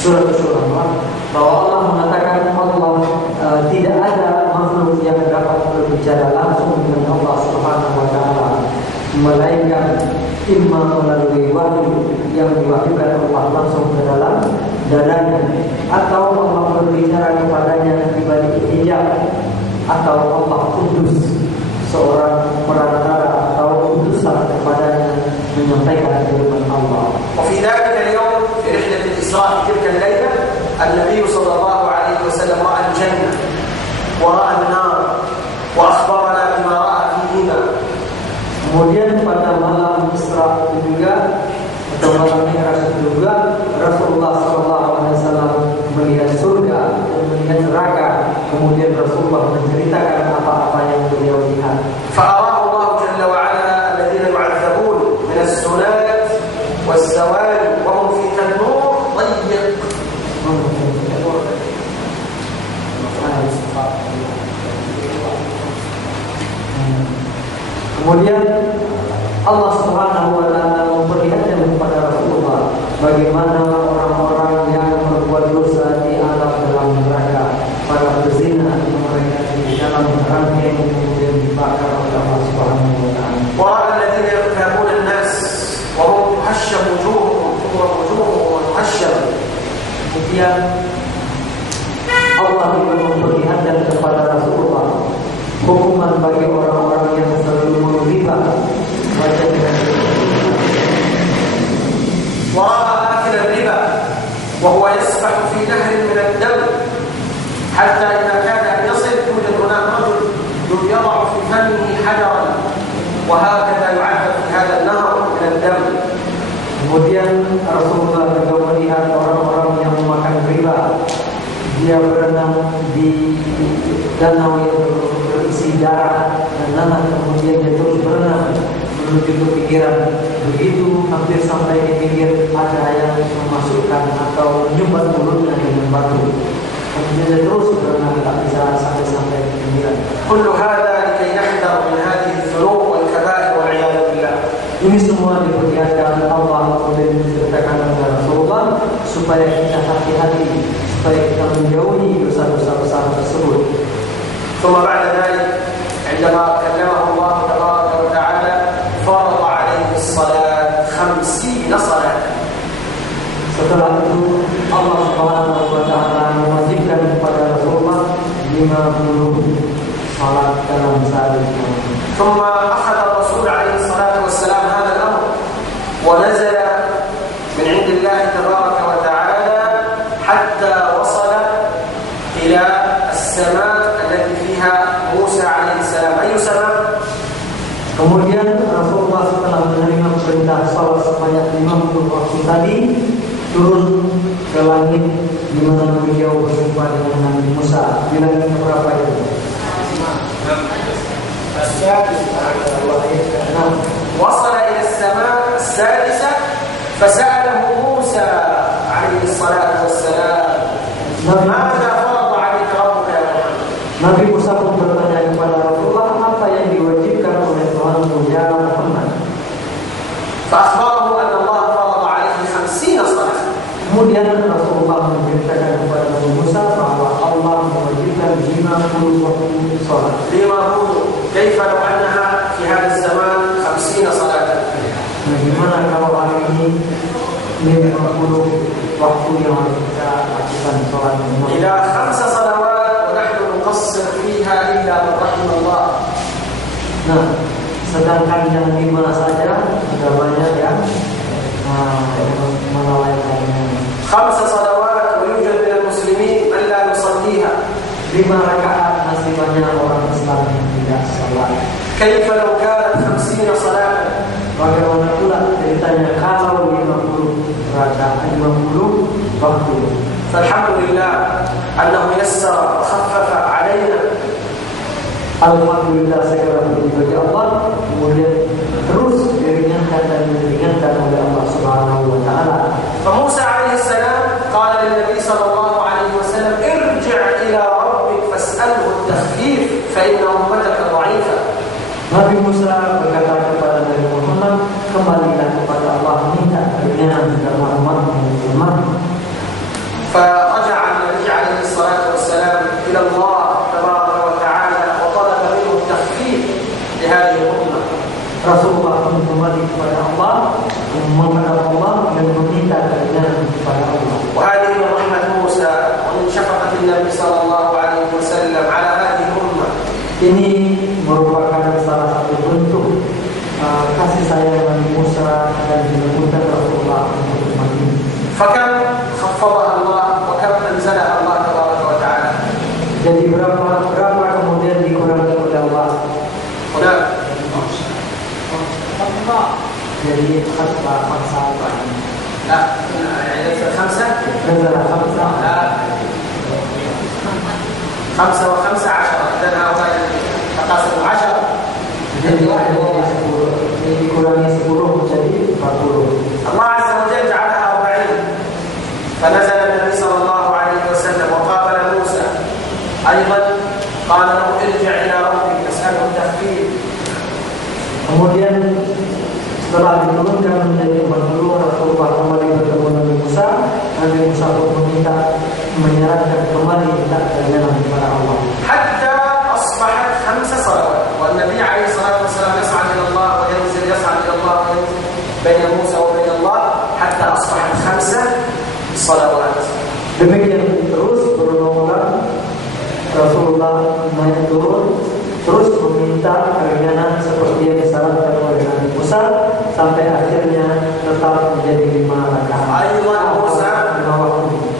surat Al-Surah bahwa Allah mengatakan Allah tidak ada makhluk yang dapat berbicara langsung dengan Allah Subhanahu wa taala melainkan imma melalui wahyu yang diwahyukan Allah langsung ke dalam dadanya, atau Allah berbicara kepadanya di balik hijab, atau Allah kudus seorang perantara atau utusan kepadanya menyampaikan firman Allah. وفي ذلك اليوم في رحلة الإسراء في تلك الليلة النبي صلى الله عليه وسلم رأى الجنة ورأى النار وأخبرنا بما رأى فيهما. Kemudian pada malam Isra itu juga atau malam Mi'raj itu juga Rasulullah SAW melihat surga dan melihat neraka. Kemudian Rasulullah menceritakan apa-apa yang beliau lihat. فأراه الله جل وعلا الذين يعذبون من الزلات والزوال وهم في تنور ضيق. Kemudian Allah Subhanahu wa taala memperlihatkan kepada Rasulullah bagaimana orang-orang yang berbuat dosa di alam dalam neraka, para pezina mereka di dalam kerangkeng kemudian dibakar oleh Allah Subhanahu wa taala. ورأى الذين يغتابون الناس وهم تهشم وجوههم وتهشم. Kemudian Allah juga memperlihatkan kepada Rasulullah hukuman bagi orang-orang yang selalu meriba. ورأى آكل الربا وهو يسبح في نهر من الدم حتى إذا كاد أن يصل يوجد هناك رجل يضع في فمه حجرا وهكذا يعذب في هذا النهر من الدم. Kemudian Rasulullah juga melihat orang-orang yang memakan riba. Dia berenang di danau yang berisi darah dan nanah, kemudian dia terus berenang menuju ke pinggiran. Begitu hampir sampai di pinggir ada yang memasukkan atau menyumbat mulutnya dengan batu. Kemudian dia terus berenang tak bisa sampai ke pinggiran. كل هذا لكي نحذر من هذه الذنوب والكبائر والعياذ بالله. Ini semua diperlihatkan Allah kemudian diceritakan kepada Rasulullah supaya kita hati-hati, supaya kita menjauhi dosa-dosa besar tersebut. ثم بعد ذلك عندما كلمه الله تبارك وتعالى فرض عليه الصلاة 50 صلاة. Setelah itu Allah Subhanahu wa taala mewajibkan kepada Rasulullah 50 salat dalam sehari. ثم أخذ الرسول عليه الصلاة والسلام هذا الأمر ونزل من عند الله تبارك وتعالى حتى وصل إلى السماء التي فيها موسى عليه السلام. أي سماء؟ Kemudian Rasulullah setelah menerima perintah salat sebanyak 50 waktu tadi turun ke langit di mana beliau berjumpa dengan Nabi Musa. Di langit berapa itu? وصل إلى السماء السادسة فسأله موسى عليه الصلاة والسلام ماذا فرض عليك ربك يا محمد؟ Nabi Musa pun bertanya kepada Rasulullah apa yang diwajibkan oleh Tuhanmu ya Muhammad. فأخبره أن الله فرض عليه 50 صلاة. Kemudian Rasulullah memberitakan kepada Nabi Musa bahwa Allah mewajibkan 50 waktu salat. 50 كيف لو أنها في هذا الزمان 50 صلاة؟ Bagaimana kalau hari ini 50 waktu yang harus kita lakukan salat? إلى 5 صلوات ونحن نقصر فيها إلا من رحم الله. Nah, sedangkan yang 5 saja ada banyak yang melalaikannya. 5 صلوات ويوجد من المسلمين من لا يصليها. 5 rakaat masih banyak orang Islam yang tidak salat. كيف لو كانت 50 صلاة؟ Bagaimana pula ceritanya kalau 50 rakaat 50 waktu. فالحمد لله أنه يسر وخفف علينا. Alhamdulillah segala puji bagi Allah, kemudian terus diringankan dan diringankan oleh Allah Subhanahu wa taala. فموسى عليه السلام قال للنبي صلى الله عليه وسلم ارجع إلى ربك فاسأله التخفيف فإن أمتك ضعيفة. Nabi Musa berkata kepada Ini merupakan salah satu bentuk kasih sayang Nabi Musa dan dilakukan Rasulullah untuk umat ini. فكم خفضها الله وكم أنزلها الله تبارك وتعالى. Jadi berapa kemudian dikurangi oleh Allah. هناك Jadi paksa apa? لا يعني ليس 5 نزل 5 لا 5 و15 إذن هؤلاء تقاسم 10. Jadi dikurangi 10 menjadi 40. الله عز وجل جعلها 40. فنزل النبي صلى الله عليه وسلم وقابل موسى أيضا قال له ارجع إلى ربك اسأله التخفيف. Kemudian setelah diturunkan menjadi 40, Rasulullah kembali bertemu Nabi Musa. Nabi Musa pun meminta menyarankan kembali minta keringanan kepada Allah. حتى أصبحت 5 صلوات والنبي عليه الصلاة والسلام يصعد إلى الله وينزل يصعد إلى الله وينزل بين موسى وبين الله حتى أصبحت 5 صلوات. Demikian terus berulang-ulang Rasulullah naik turun terus meminta keringanan seperti yang disarankan oleh Nabi Musa sampai akhirnya tetap menjadi 5 rakaat.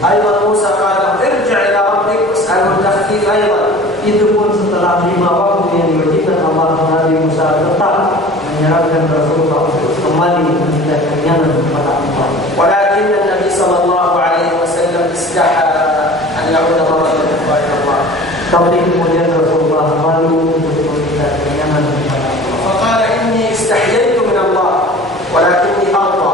أيضا موسى قال ارجع إلى ربك واسأله التخفيف أيضا. Itu pun setelah 5 waktu yang diwajibkan Allah, Nabi Musa tetap menyarankan Rasulullah untuk kembali meminta keringanan kepada Allah. ولكن النبي صلى الله عليه وسلم استحى أن يعود مرة أخرى إلى الله. Tapi kemudian Rasulullah malu untuk meminta keringanan kepada Allah. فقال إني استحييت من الله ولكني أرضى.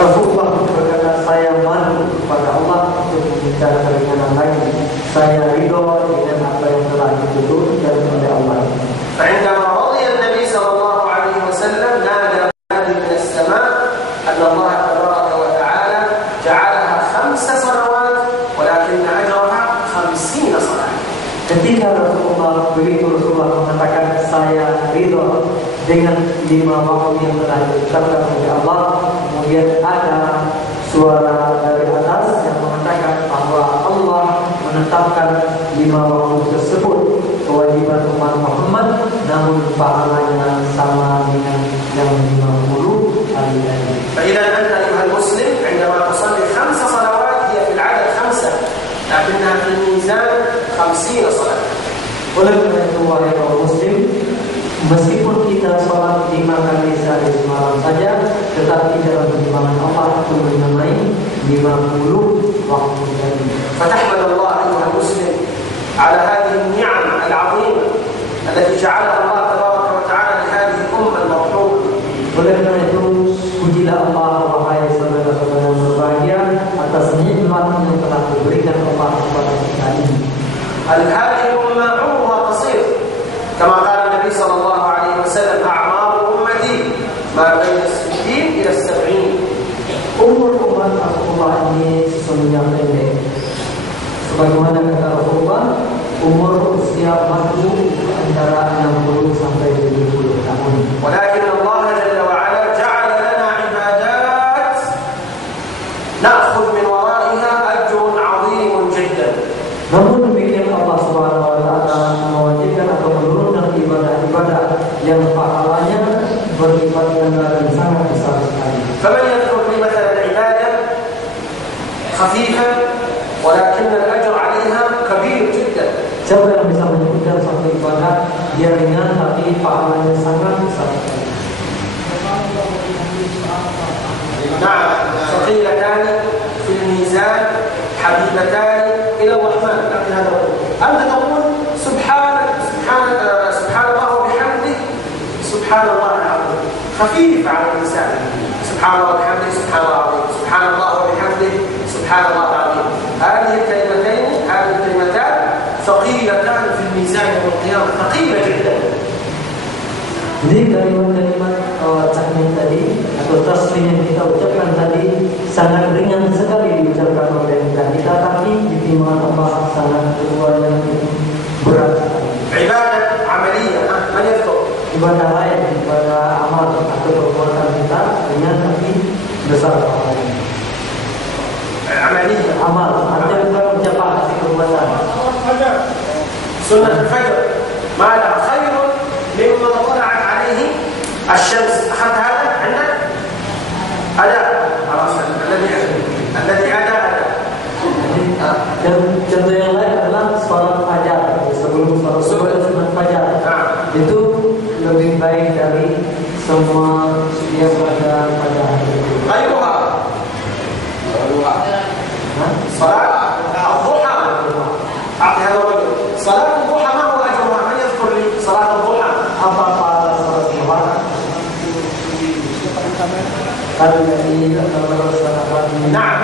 Rasulullah berkata, saya malu kepada Allah untuk meminta keringanan lagi. Saya ridho dengan apa yang telah dituturkan oleh Allah. فعندما رضي النبي صلى الله عليه وسلم نادى منادي من السماء أن الله تبارك وتعالى جعلها 5 صلوات ولكن أجرها 50 صلاة. Ketika Rasulullah mengatakan saya ridho dengan 5 waktu yang telah ditetapkan oleh Allah, kemudian ada suara dari atas yang mengatakan bahwa Allah menetapkan 5 waktu tersebut kewajiban umat Muhammad, namun pahalanya sama dengan yang 50 kali tadi. فإذا أنت أيها المسلم عندما تصلي 5 صلوات هي في العدد 5 لكنها في الميزان 50 صلاة. Oleh karena itu wahai kaum muslim, meskipun kita sholat 5 kali sehari semalam saja, tetapi dalam pertimbangan Allah itu menamai 50 waktu tadi. فتحمد الله أيها المسلم على هذه النعم العظيمة التي جعلها الله تبارك وتعالى لهذه الأمة المرحومة. Oleh karena itu, pujilah Allah wahai saudara-saudara yang berbahagia atas nikmat yang telah diberikan Allah kepada kita ini. هذه الأمة عمرها قصير كما قال النبي صلى الله عليه وسلم أعمار أمتي ما بين 60 إلى 70. Umur umat Rasulullah ini sesungguhnya pendek. Sebagaimana kata Rasulullah, umur usia umatku antara 60 sampai 70 tahun. ولكن الله جل وعلا جعل لنا عبادات نأخذ من ورائها أجر عظيم جدا. Namun demikian Allah Subhanahu wa taala mewajibkan atau menurunkan ibadah-ibadah yang pahalanya berlipat ganda dan sangat besar sekali. فمن يذكر لي مثلا عبادة خفيفة ولكن الأجر عليها كبير جدا. Siapa yang bisa menyebutkan satu ibadah dia ringan tapi pahalanya sangat besar sekali? نعم ثقيلتان في الميزان حبيبتان إلى الرحمن. لكن هذا أنت تقول سبحان الله وبحمده سبحان الله العظيم خفيف على الإنسان. سبحان الله وبحمده سبحان الله العظيم سبحان الله وبحمده سبحان الله العظيم. هذه الكلمتان ثقيلتان في الميزان يوم القيامة ثقيلة جدا. Jadi kalimat-kalimat tahmid tadi atau tasbih yang kita ucapkan tadi sangat ringan sekali diucapkan oleh kita, tapi di timbangan Allah sangat luar yang berat sekali. Ibadah amaliyah, man yadhkur? Ibadah lain, ibadah amal atau perbuatan kita ringan tapi besar pahalanya. Amaliyah, amal, artinya bukan ucapan tapi perbuatan. سنة الفجر ما لها خير مما طلعت عليه الشمس. أخذت هذا عندك؟ أداء خلاص الذي أداء. Dan contoh yang lain adalah sholat fajar. Sebelum sholat fajar itu lebih baik dari semua yang ada pada hari itu. غيرها صلاة الضحى. أعطي هذا الرجل صلاة الضحى ما هو أجرها؟ من يذكر لي صلاة الضحى؟ Apa salat duha? Alladzi yatawalla نعم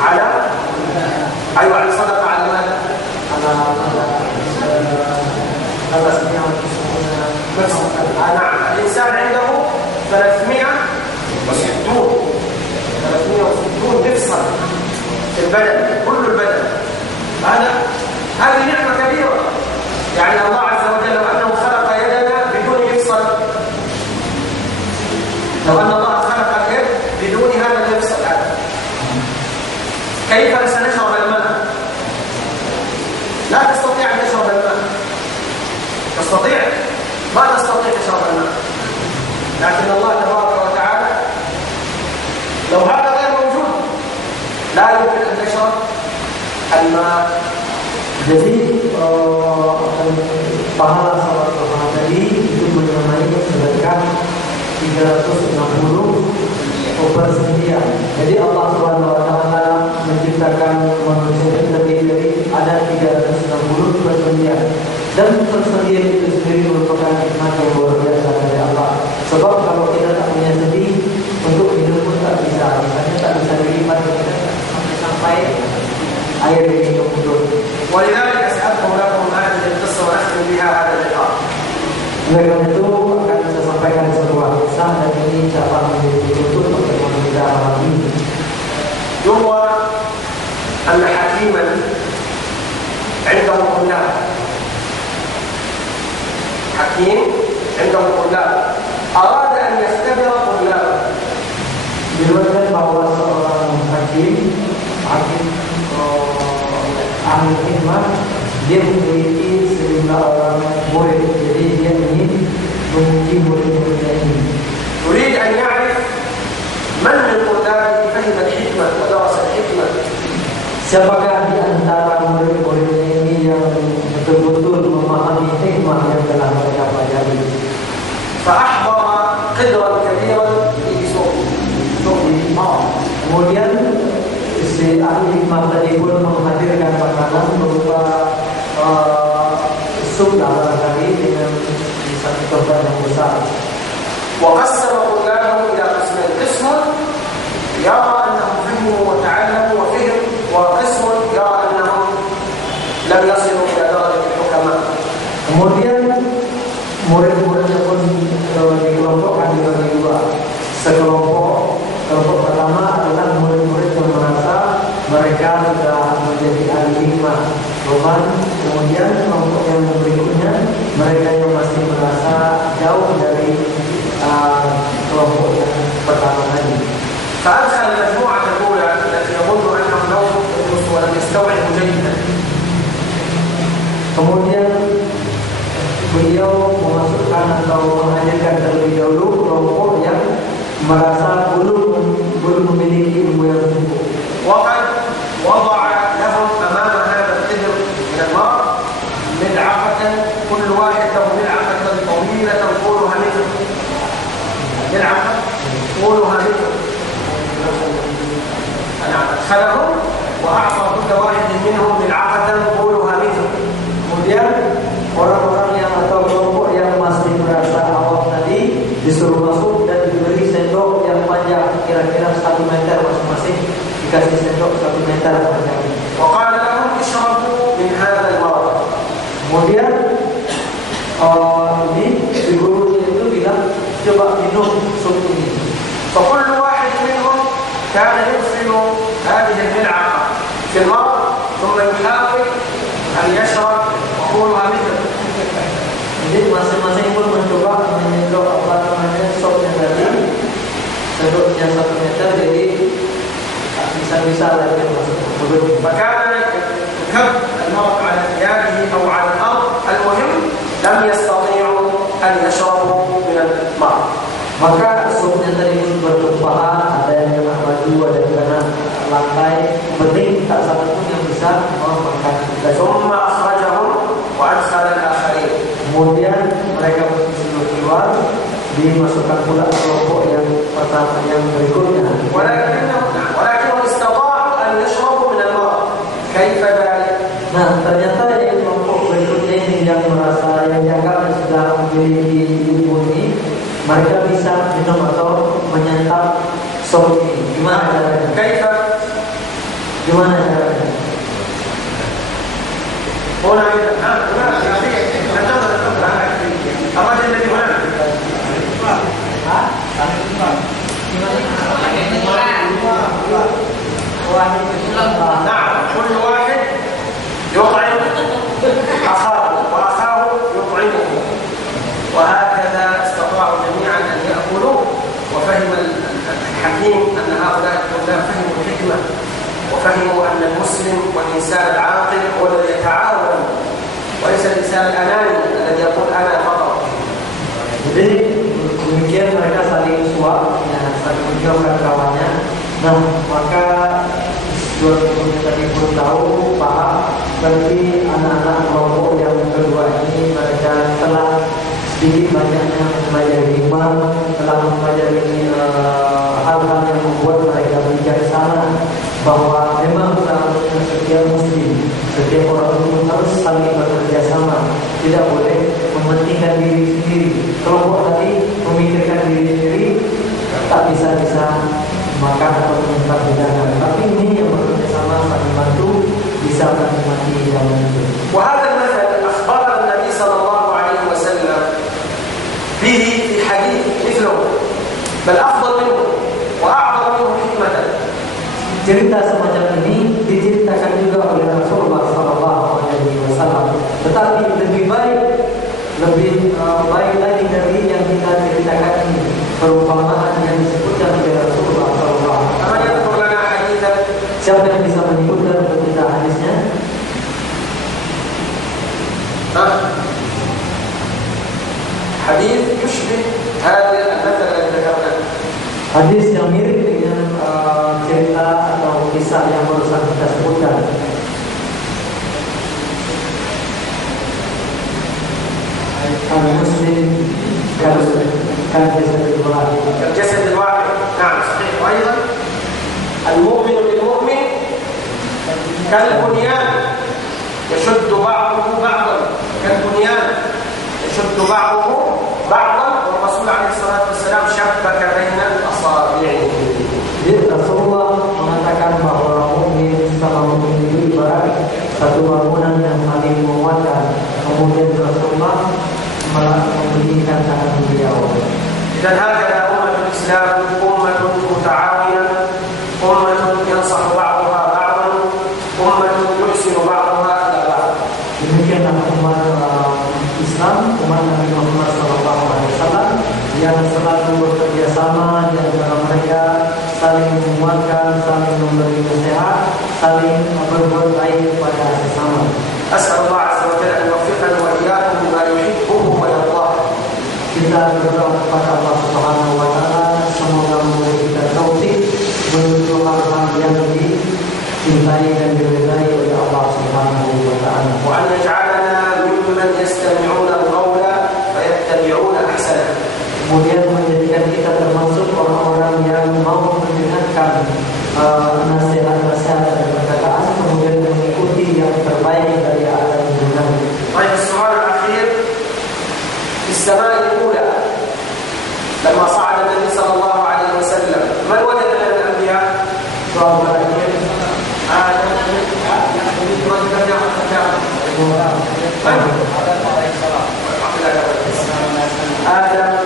على أيوة صدق على ماذا؟ نعم الإنسان عنده 360 مفصل في البدن، كل البدن. هذه نعمة كبيرة. يعني الله عز وجل لو أنه خلق يدنا بدون مفصل، لو أن الله خلق اليد بدون هذا المفصل كيف سنشرب الماء؟ لا تستطيع أن تشرب الماء. تستطيع؟ ما تستطيع تشرب الماء. لكن الله تبارك وتعالى لو هذا غير موجود لا يمكن أن تشرب الماء. Jadi pahala salat duha tadi itu mengenai sedekah 360 persendian. Jadi Allah Subhanahu wa taala menciptakan manusia terdiri dari ada 360 persendian. Dan persendian itu sendiri merupakan nikmat yang luar biasa dari Allah. Sebab kalau kita tak punya sendi, untuk hidup pun tak bisa. Misalnya tak bisa dilipat kita sampai air minum untuk. ولذلك أسألكم لكم هذه القصة ونختم بها هذا اللقاء. Oleh karena itu akan saya sampaikan sebuah kisah dan ini dapat menjadi petunjuk bagaimana kita alami. يروى أن حكيما عنده طلاب. حكيم عنده طلاب أراد أن يختبر طلابه. Diriwayatkan bahwa seorang hakim ahli hikmah, dia memiliki sejumlah orang murid. Jadi dia ingin menguji murid-muridnya ini. يريد أن يعرف من من طلابه فهم الحكمة ودرس الحكمة. Siapakah di antara murid-muridnya ini yang betul-betul memahami hikmah yang telah mereka pelajari. فأحضر قدرا كبيرا في سوق Kemudian si ahli hikmah tadi pun menghadirkan makanan berupa sup barangkali dengan satu korban yang besar. وقسم طلابه إلى قسمين، قسم يرى أنهم فهموا وتعلموا وفهم، وقسم يرى أنهم لم يصلوا إلى درجة الحكماء. Kemudian murid-muridnya pun dikelompokkan dibagi dua. Kelompok pertama adalah murid-murid yang merasa mereka sudah menjadi ahli hikmah. Kemudian kelompok yang berikutnya mereka yang masih merasa jauh dari kelompok yang pertama tadi. فأدخل المجموعة الأولى التي يظن أنهم لم يدرسوا ولم يستوعبوا جيدا. Kemudian beliau memasukkan atau menghadirkan terlebih dahulu kelompok yang merasa belum memiliki ilmu yang cukup. وقد وضع لهم أمام هذا القدر من الماء ملعقة، كل واحد له ملعقة طويلة طولها متر. ملعقة طولها متر. أدخلهم وأعطى كل واحد منهم ملعقة طولها متر. Kemudian orang-orang yang atau kelompok yang masih merasa awam tadi disuruh masuk dan diberi sendok yang panjang kira-kira 1 meter masing-masing, dikasih sendok 1 meter panjang. وقال لهم اشربوا من هذا المرض. Kemudian ini si gurunya itu bilang coba minum sup ini. فكل واحد منهم كان يدخل هذه الملعقة في الماء ثم يحاول أن يشرب وطولها متر. Jadi masing-masing pun mencoba menyedok sopnya tadi, sendoknya 1 meter, jadi bisa-bisa lagi masuk. فكان يكب المرض على ثيابه أو على الأرض يستطيعوا أن يشربوا من الماء. Maka supnya tadi pun bertumpahan, ada yang kena baju, ada yang kena lantai. Penting tak satu pun yang bisa memakan. ثم أخرجهم وأدخل الآخرين. Kemudian mereka keluar, dimasukkan pula kelompok yang pertama yang berikutnya. ولكنهم استطاعوا أن يشربوا من الماء. كيف ذلك؟ Nah, ternyata yang kelompok berikutnya ini yang merasa yang dianggap sudah memiliki ilmu ini, mereka bisa minum atau menyantap sop ini. Gimana caranya? Gimana caranya? نعم، كل واحد يطعم أخاه وأخاه يطعمه، وهكذا استطاعوا جميعا أن يأكلوا. وفهم الحكيم أن هؤلاء الطلاب فهموا الحكمة، وفهموا أن المسلم والإنسان العاقل هو الذي يتعاون، وليس الإنسان الأناني الذي يقول أنا فقط. Jadi demikian mereka saling suap, ya, saling menjauhkan kawannya. Nah, maka dua-duanya tadi pun tahu, paham. Berarti anak-anak kelompok yang kedua ini mereka telah sedikit banyaknya mempelajari iman, telah mempelajari hal-hal yang membuat mereka bijaksana, bahwa memang seharusnya setiap muslim, setiap orang muslim harus saling bekerja sama, tidak boleh mementingkan diri sendiri. Kelompok tadi memikirkan diri sendiri, tak bisa makan atau menyantap hidangan. Tapi ini yang bekerja sama saling bantu bisa menikmati hidangan itu. وهذا المثل أخبر النبي صلى الله عليه وسلم به في حديث مثله، بل أفضل منه وأعظم منه حكمة. Cerita semacam ini diceritakan juga oleh Rasulullah SAW, tetapi lebih baik lagi dari yang kita ceritakan ini, perumpamaan yang disebutkan oleh Rasulullah SAW. Siapa yang bisa menyebutkan untuk kita hadisnya? حديث يشبه هذا المثل الذي ذكرناه. Hadis yang mirip dengan cerita atau kisah yang barusan kita sebutkan. Al-Muslim كالجسد الواحد. نعم صحيح. وأيضا المؤمن بالمؤمن كالبنيان يشد بعضه بعضا، كالبنيان يشد بعضه بعضا، والرسول عليه الصلاة والسلام شبك بين أصابعه. Rasulullah mengatakan bahwa mukmin sama mukmin itu ibarat satu bangunan yang saling menguatkan. Kemudian Rasulullah memberikan tangan beliau. إذن هكذا أمة الإسلام أمة متعاونة، أمة ينصح بعضها بعضا، أمة يحسن بعضها إلى بعض. Demikianlah umat Islam, umat Nabi Muhammad SAW yang selalu bekerja sama di antara mereka, saling menguatkan, saling memberi nasihat, saling berbuat baik kepada sesama. أسأل الله عز وجل أن يوفقنا وإياكم بما يحبه ويرضاه. Kita berdoa kepada Allah Subhanahu wa taala semoga memberi kita taufik menuju hal-hal yang dicintai dan diridai oleh Allah Subhanahu wa taala. وأن يجعلنا ممن يستمعون القول فيتبعون أحسنه. Kemudian menjadikan kita termasuk orang-orang yang mau mendengarkan nasihat-nasihat dan perkataan, kemudian mengikuti yang terbaik dari apa yang didengar. طيب السؤال الأخير، في السماء الأولى لما صعد النبي صلى الله عليه وسلم من وجد من الأنبياء؟ Soal terakhir, آدم